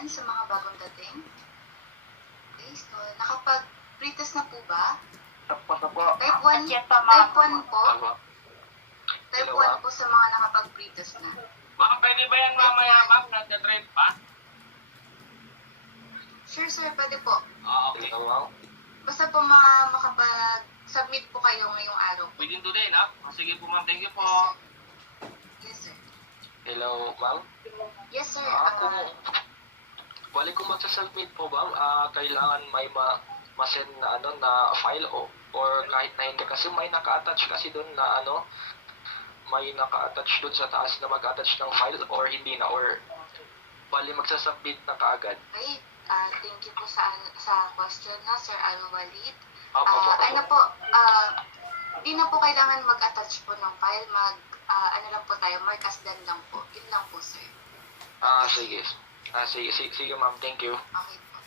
sa mga bagong dating. Okay, so nakapag-pretest na po ba? Tapos na po. Type 1, Yes pa, ma'am. type 1 po. Type 1 po sa mga nakapag-pretest na. Ma'am, pwede ba yan mamaya, ma'am? Nagka-trade pa? Sure sir, pwede po. Okay. Wow. Basta po makapag-submit po kayo ngayong araw. Within today, na? Sige po, ma'am. Thank you po. Yes sir. Hello, ma'am. Yes sir. Kung balik ko magsasubmit po ba, kailangan may ma-send na na file or kahit na hindi kasi may naka-attach kasi doon na may naka-attach doon sa taas na mag-attach ng file or hindi na or bali magsasubmit na kaagad. Okay, thank you po sa question na Sir Al-Walid. Opo. Ano po, di na po kailangan mag-attach po ng file, ano lang po tayo, mark as done lang po. Yun lang po sir. Sige. Sige ma'am, thank you. Okay po.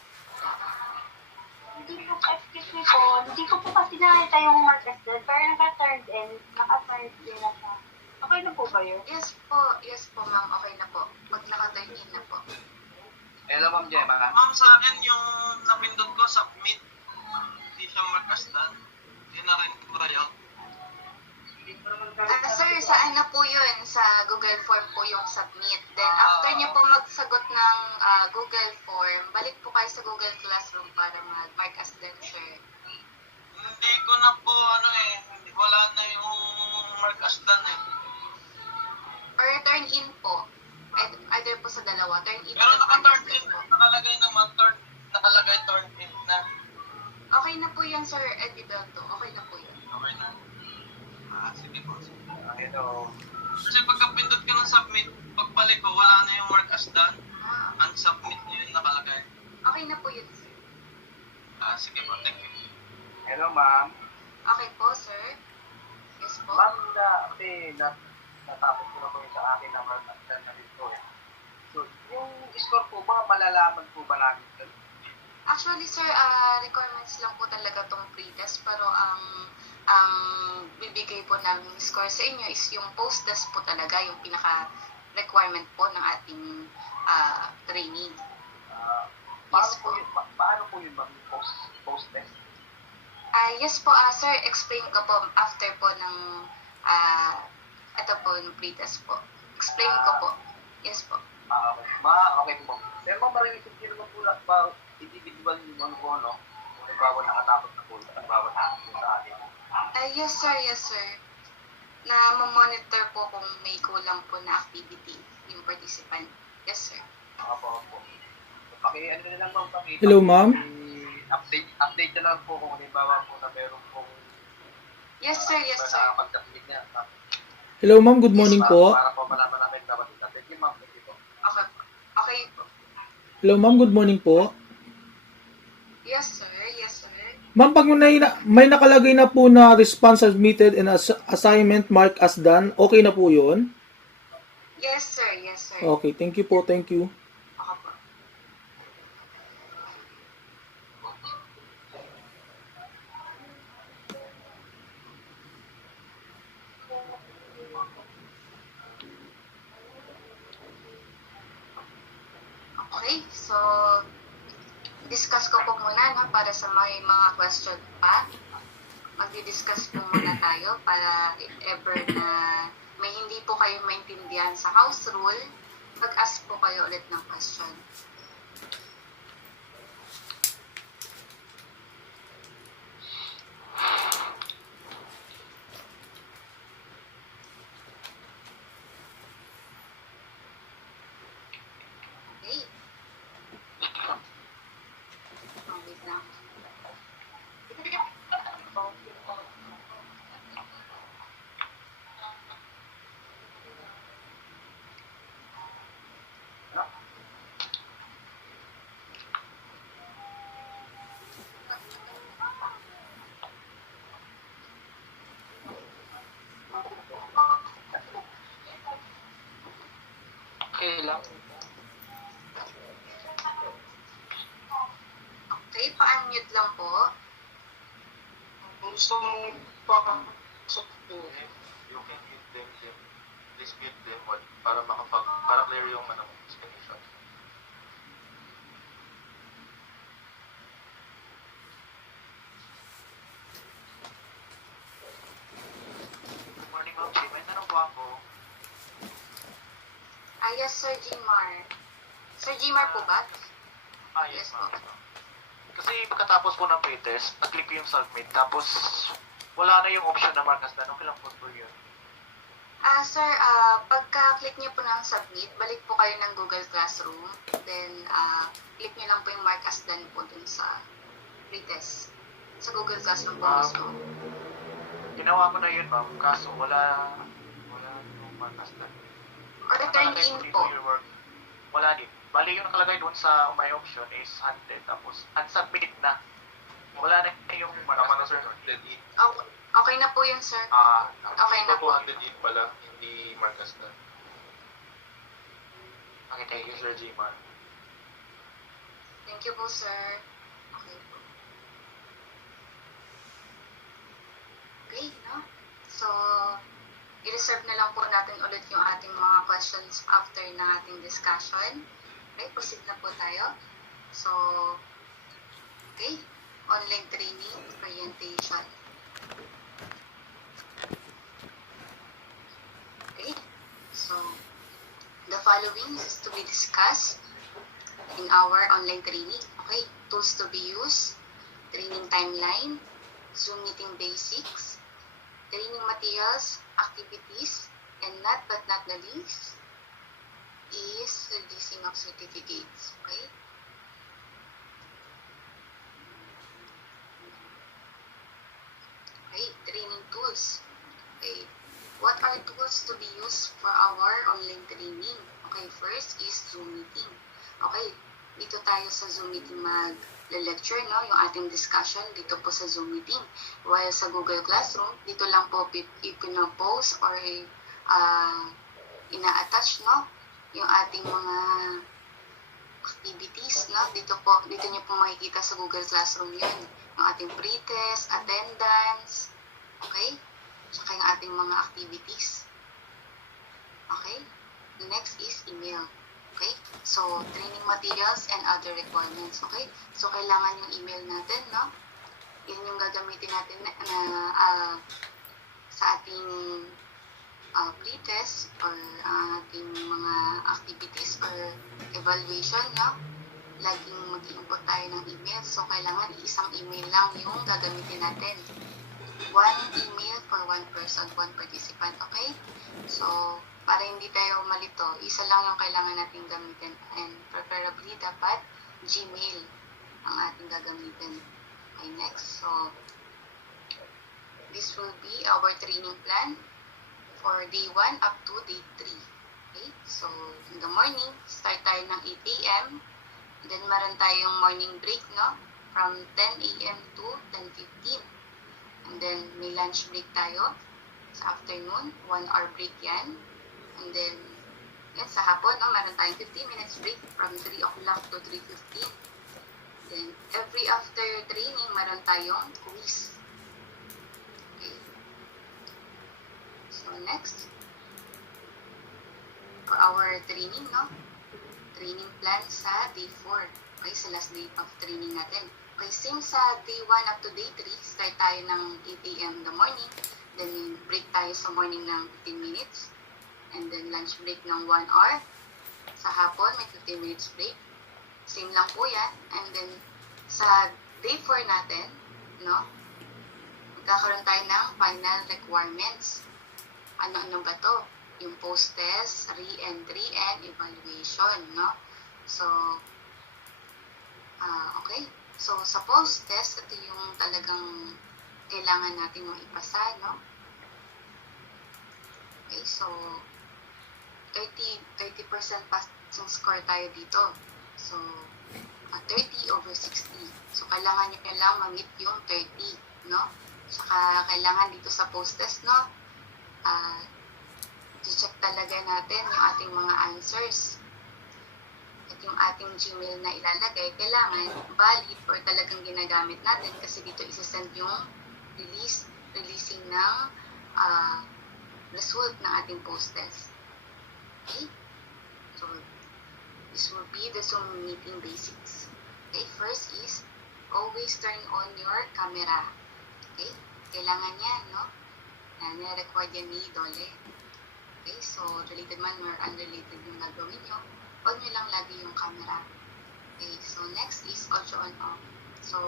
Excuse me po, hindi ko po kasi nakita yung mark as dead, pero naka-turned in, naka-turned in na siya. Okay na po ba yun? Yes po ma'am, okay na po. Pag naka-turn in na po. Hello, Ma'am Gemma. Ma'am, sa akin yung napindot ko, submit. Hindi siya markastan. Hindi na rin ko yun. Sir, saan na po yun? Sa Google Form po yung submit. Then after niyo po magsagot ng Google Form, balik po kayo sa Google Classroom para mag-mark as done, sir. Hindi ko na po, wala na yung markastan eh. Or turn in po. Either po sa dalawa, turn in Pero or mark as naka-turn done in, po. nakalagay turn in na. Okay na po yan, Sir Ediberto. Okay na po yan. Okay na. Sige po. Hello. Kasi pagka-pindot ko ng submit, pagbalik ko, wala na yung mark as done. Unsubmit na yung nakalagay. Okay na po yun, sir. Sige po, thank you. Hello, Ma'am. Okay po, sir. Yes po. Ma'am, natapos ko na po yung sa akin na markastan na dito eh. So, yung score po ba, malalaman po ba natin ito? Actually, sir, requirements lang po talaga tong pretest, pero ang bibigay po namin score sa inyo is yung post-test po talaga, yung pinaka-requirement po ng ating training. Yes po. Paano po yun, Ma'am, post-test? Yes po, sir, explain ko po after po ng ito po, yung pretest po. Explain ko po. Yes po. Okay po. Pero Ma'am, marinig ko naman po ba individual yung po, no? Kung bawat nakatapos na po, bawat nakatapos sa atin. Yes sir. Na monitor po kung may kulang po na activity yung participant. Yes, sir. Opo. Ano na lang, Ma'am, Hello, ma'am. Update na lang po kung halimbawa po na meron pong Yes, sir. pagdating na. Hello, ma'am. Good morning po. Para po malaman namin dapat ito. Thank you, Ma'am. Thank you po. Okay po. Hello, ma'am. Good morning po. Yes, sir. Ma'am, pag may nakalagay na po na response submitted and assignment mark as done, okay na po yun? Yes, sir. Okay, thank you po. Thank you. Okay po. Okay, so discuss ko po muna para sa may mga question pa. Magdi-discuss po muna tayo para if ever na may hindi po kayo maintindihan sa house rule, mag-ask po kayo ulit ng question. Okay. Wait lang. Okay lang. Okay, pa-unmute lang po. Kung gusto mong pakasok po, You can give them, please give them para clear yung explanation. yes, Sir Jimar. Sir Jimar po ba? Yes, Yes po. ma'am. Kasi pagkatapos po ng pretest, nag-click ko yung submit, tapos wala na yung option na mark as done. Okay lang po po yun. Sir, pagka-click niyo po ng submit, balik po kayo ng Google Classroom. Then, click niyo lang po yung mark as done po dun sa pretest. Sa Google Classroom po mismo. Ginawa ko na yun, ma'am. Kaso wala yung mark as done. Or turn in po. Wala din. Bali yung nakalagay doon sa my option is 100, tapos unsubmit na. Wala na yung mark as done. Okay na po yun, sir. Okay na po. 208 pala, hindi markas na. Okay, thank you, Sir Jimar. Thank you po, sir. Okay po. Okay, no? So, i-reserve na lang po natin ulit yung ating mga questions after ng ating discussion. Okay, proceed na po tayo. So, okay, online training, orientation. Okay, so, the following is to be discussed in our online training. Okay, tools to be used, training timeline, Zoom meeting basics, training materials, activities, and not but not the least is releasing of certificates. Okay? Okay, training tools. Okay, what are tools to be used for our online training? Okay, first is Zoom meeting. Okay, dito tayo sa Zoom meeting mag-lecture, no? Yung ating discussion dito po sa Zoom meeting. While sa Google Classroom, dito lang po ipinopost or ina-attach, no? Yung ating mga activities, no? Dito niyo po makikita sa Google Classroom yun. Yung ating pretest, attendance, okay? Tsaka yung ating mga activities. Okay? Next is email. Okay? So, training materials and other requirements. Okay? So, kailangan yung email natin, no? Yun yung gagamitin natin sa ating pretest or ating mga activities or evaluation, no? Laging mag-input tayo ng email. So, kailangan isang email lang yung gagamitin natin. One email for one person, one participant. Okay? So, para hindi tayo malito, isa lang yung kailangan natin gamitin. And preferably, dapat Gmail ang ating gagamitin. Okay, next. So, this will be our training plan for day 1 up to day 3. Okay? So, in the morning, start tayo ng 8 a.m. Then, meron tayong morning break, no? From 10 a.m. to 10:15. And then, may lunch break tayo sa afternoon. 1 hour break yan. And then, yan, sa hapon, no? Meron tayong 15 minutes break from 3 o'clock to 3:15. Then, every after training, meron tayong quiz. Okay. So, next. For our training, no? Training plan sa day 4. Okay, sa last day of training natin. Okay, same sa day 1 up to day 3, start tayo ng 8 a.m. in the morning. Then, break tayo sa morning ng 15 minutes. And then, lunch break ng 1 hour. Sa hapon, may 15 minutes break. Same lang po yan. And then, sa day 4 natin, no? Magkakaroon tayo ng final requirements. Ano-ano ba to? Yung post-test, re-entry, and evaluation, no? So, okay. So, sa post-test, ito yung talagang kailangan natin yung ipasa, no? Okay, so, 30% passing score tayo dito. So, 30 over 60. So, kailangan nyo lang ma-meet yung 30, no? Saka, kailangan dito sa post-test, no? I-check talaga natin yung ating mga answers. At yung ating Gmail na ilalagay, kailangan valid or talagang ginagamit natin kasi dito isa-send yung releasing ng result ng ating post-test. Okay? So, this will be the Zoom meeting basics. Okay, first is always turn on your camera. Okay? Kailangan yan, no? Nire-record yan ni Dole. Okay, so related man or unrelated yung gagawin nyo, on nyo lang lagi yung camera. Okay, so next is audio on off. So,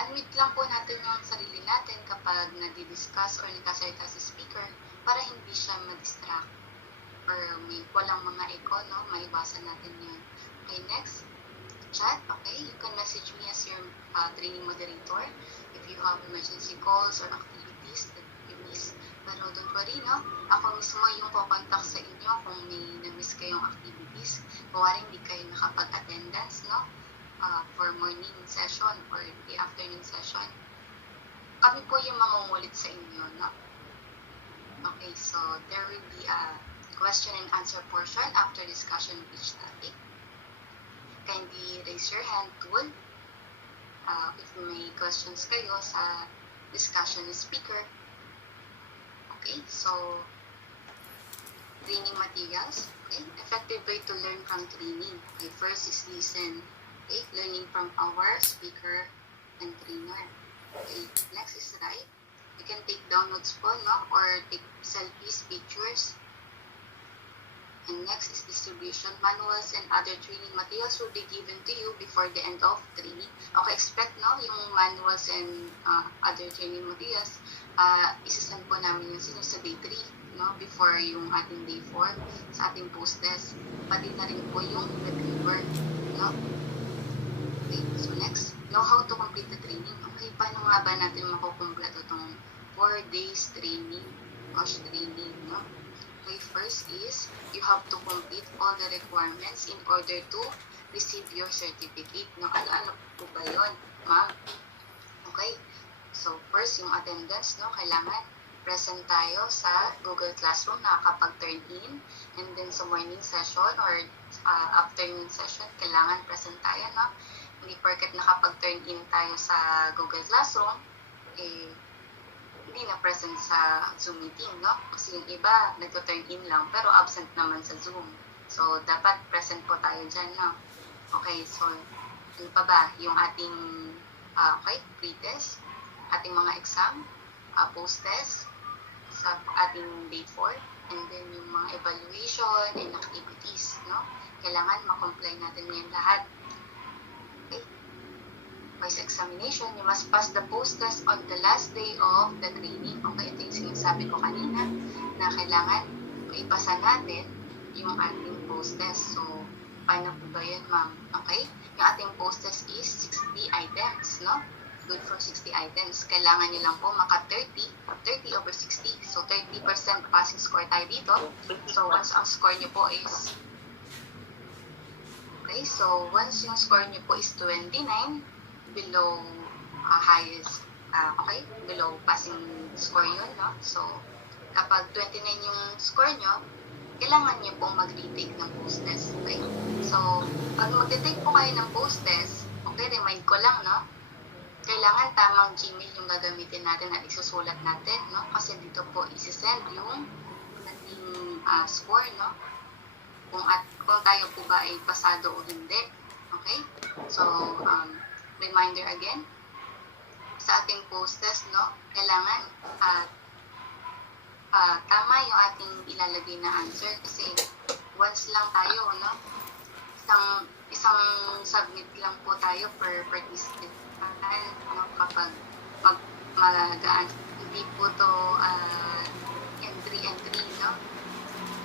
unmute lang po natin yung sarili natin kapag nadi-discuss or nagkasalita sa speaker para hindi siya ma-distract or may walang mga echo, no? Maiwasan natin yun. Okay, next, chat. Okay, you can message me as your training moderator if you have emergency calls or activities that you miss. Pero don't worry, no? Ako mismo yung kukontak sa inyo kung may na-miss kayong activities. Kung hindi kayo nakapag-attendance, no? For morning session or the afternoon session. Kami po yung mangungulit sa inyo, no? Okay, so there will be a question and answer portion after discussion of each topic. Kindly raise your hand tool if may questions kayo sa discussion speaker. Okay, so training materials. Okay, effective way to learn from training. Okay, first is listen. Okay, learning from our speaker and trainer. Okay, next is write. You can take down notes po, no? Or take selfies, pictures. And next is distribution. Manuals and other training materials will be given to you before the end of training. Okay, expect, no? Yung manuals and other training materials, isasend po namin yun sa day 3, no? Before yung ating day 4, sa ating post-test. Pati na rin po yung reviewer, no? Okay, so next, know how to complete the training. Okay, paano nga ba natin makukumpleto itong 4 days training, course training, no? Okay, first is, you have to complete all the requirements in order to receive your certificate, no? Ano po ba yun, ma'am? Okay, so first, yung attendance, no? Kailangan present tayo sa Google Classroom, nakakapag-turn in, and then sa morning session or afternoon session, kailangan present tayo, no? Hindi porket nakapag-turn in tayo sa Google Classroom, eh, hindi na present sa Zoom meeting, no? Kasi yung iba, nagto-turn in lang, pero absent naman sa Zoom. So, dapat present po tayo dyan, no? Okay, so, ano pa ba? Yung ating, pre-test, ating mga exam, post-test, sa ating day 4, and then yung mga evaluation and activities, no? Kailangan ma-comply natin yan lahat. Okay? Voice examination, you must pass the post-test on the last day of the training. Okay, ito yung sinasabi ko kanina na kailangan maipasa natin yung ating post-test. So, paano po ba yun, ma'am? Okay? Yung ating post-test is 60 items, no? Good for 60 items. Kailangan nyo lang po maka 30 over 60. So, 30% passing score tayo dito. So, once ang score nyo po is okay, so once yung score nyo po is 29, below highest, below passing score yun, no? So, kapag 29 yung score nyo, kailangan nyo pong mag-retake ng post-test, okay? So, pag mag-retake po kayo ng post-test, okay, remind ko lang, no? Kailangan tamang Gmail yung gagamitin natin at isusulat natin, no? Kasi dito po isi-send yung ating score, no? Kung tayo po ba ay pasado o hindi, okay? So, reminder again, sa ating post-test, no, kailangan tama yung ating ilalagay na answer kasi once lang tayo, no, isang submit lang po tayo per participant, no, kapag mag-aan, hindi po to entry, no.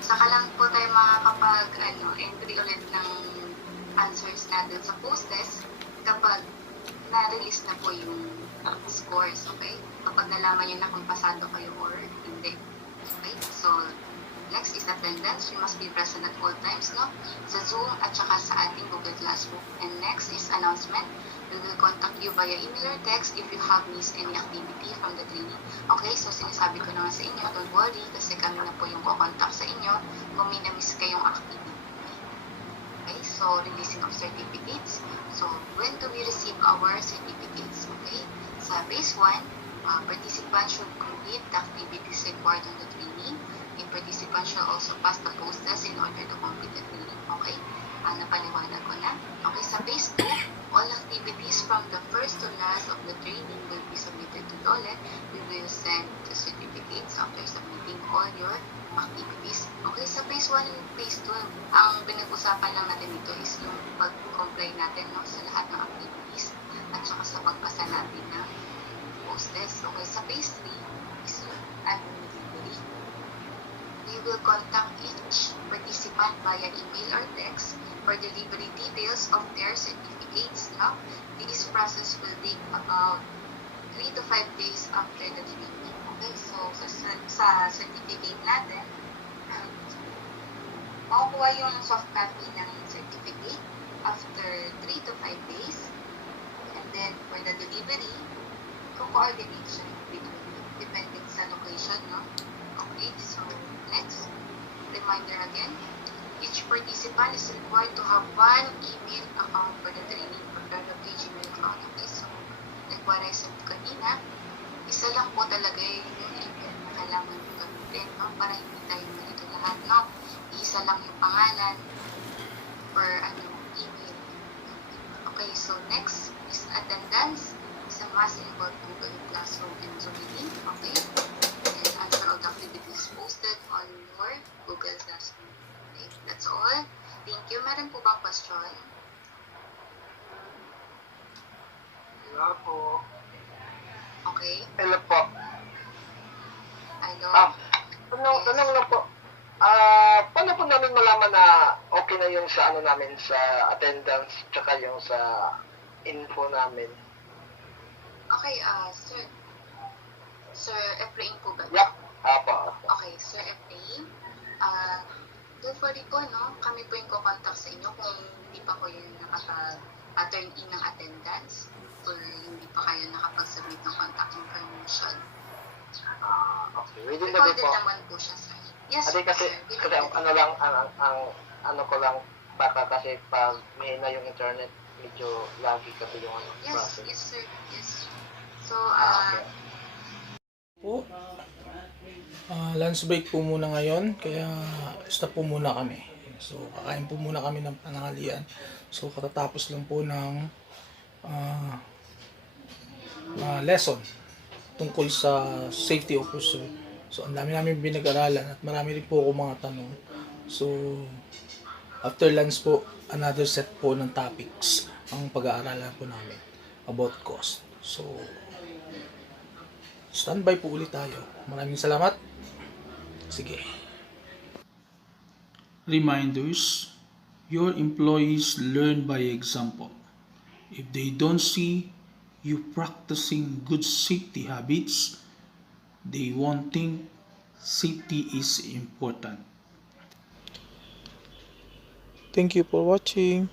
Saka lang po tayo makakapag entry ulit ng answers natin sa post-test kapag na-release na po yung scores, okay? Kapag nalaman nyo na kung pasado kayo or hindi. Okay? So, next is attendance. You must be present at all times, no? Sa Zoom at saka sa ating Google Classroom. And next is announcement. We will contact you via email or text if you have missed any activity from the training. Okay, so sinasabi ko na nga sa inyo, don't worry, kasi kami na po yung kukontak sa inyo kung may na-miss kayong activity. Okay, so releasing of certificates. So, when do we receive our certificates? Okay, sa base 1, participants should complete the activities required on the training. A participant should also pass the post-test in order to complete the training. Okay, napaliwanag ko na. Okay, sa base 2, all activities from the first to last of the training will be submitted to DOLE. We will send the certificates after submitting all your activities. Okay, sa phase 1 and phase 2, ang pinag-usapan lang natin dito is yung pag-comply natin, no, sa lahat ng activities at saka sa pagpasa natin ng post-test. Okay, sa phase 3 is yung admin delivery. We will contact each participant via email or text for delivery details of their certificates. No? This process will take about 3 to 5 days after the delivery. Okay, so sa certificate natin, makukuha yung soft copy ng certificate after 3 to 5 days. And then for the delivery, co-coordinate siya between depending sa location, no? Okay, so next, reminder again, each participant is required to have one email account for the training prepared of the Gmail account. Okay, so like what I said kanina, isa lang po talaga yung email na kailangan nyo gamitin, no? Para hindi tayo malito lahat, no? Isa lang yung pangalan per email. Okay, so next is attendance. Is a must involve Google Classroom and Zoom meeting. Okay, and answer all the activities posted on your Google Classroom. Okay, that's all. Thank you. Meron po bang question? Wala po. Okay. Hello po. Hello. Tanong lang po. Paano po namin malaman na okay na yung sa namin sa attendance tsaka yung sa info namin? Okay, sir. Sir Efrain po ba? Yup. Apo. Okay, Sir Efrain. Don't worry po, no? Kami po yung kukontak sa inyo kung hindi pa po yung nakapag-turn in ng attendance or hindi pa kayo nakapag-submit ng contact information. Okay. Within the day Recorded po. naman po siya, sir. Yes, Kasi sir. ano ko lang, baka kasi pag may na yung internet, medyo lagi kasi yung Yes, process. yes, sir. Yes. So, Okay. Po. Lunch break po muna ngayon, kaya stop po muna kami. So, kakain po muna kami ng pananghalian. So, katatapos lang po ng lesson tungkol sa safety officer. So, ang dami namin pinag-aralan at marami rin po ako mga tanong. So, after lunch po, another set po ng topics ang pag-aaralan po namin about cost. So, standby po ulit tayo. Maraming salamat. Sige. Reminders, your employees learn by example. If they don't see you practicing good safety habits, they won't think safety is important. Thank you for watching.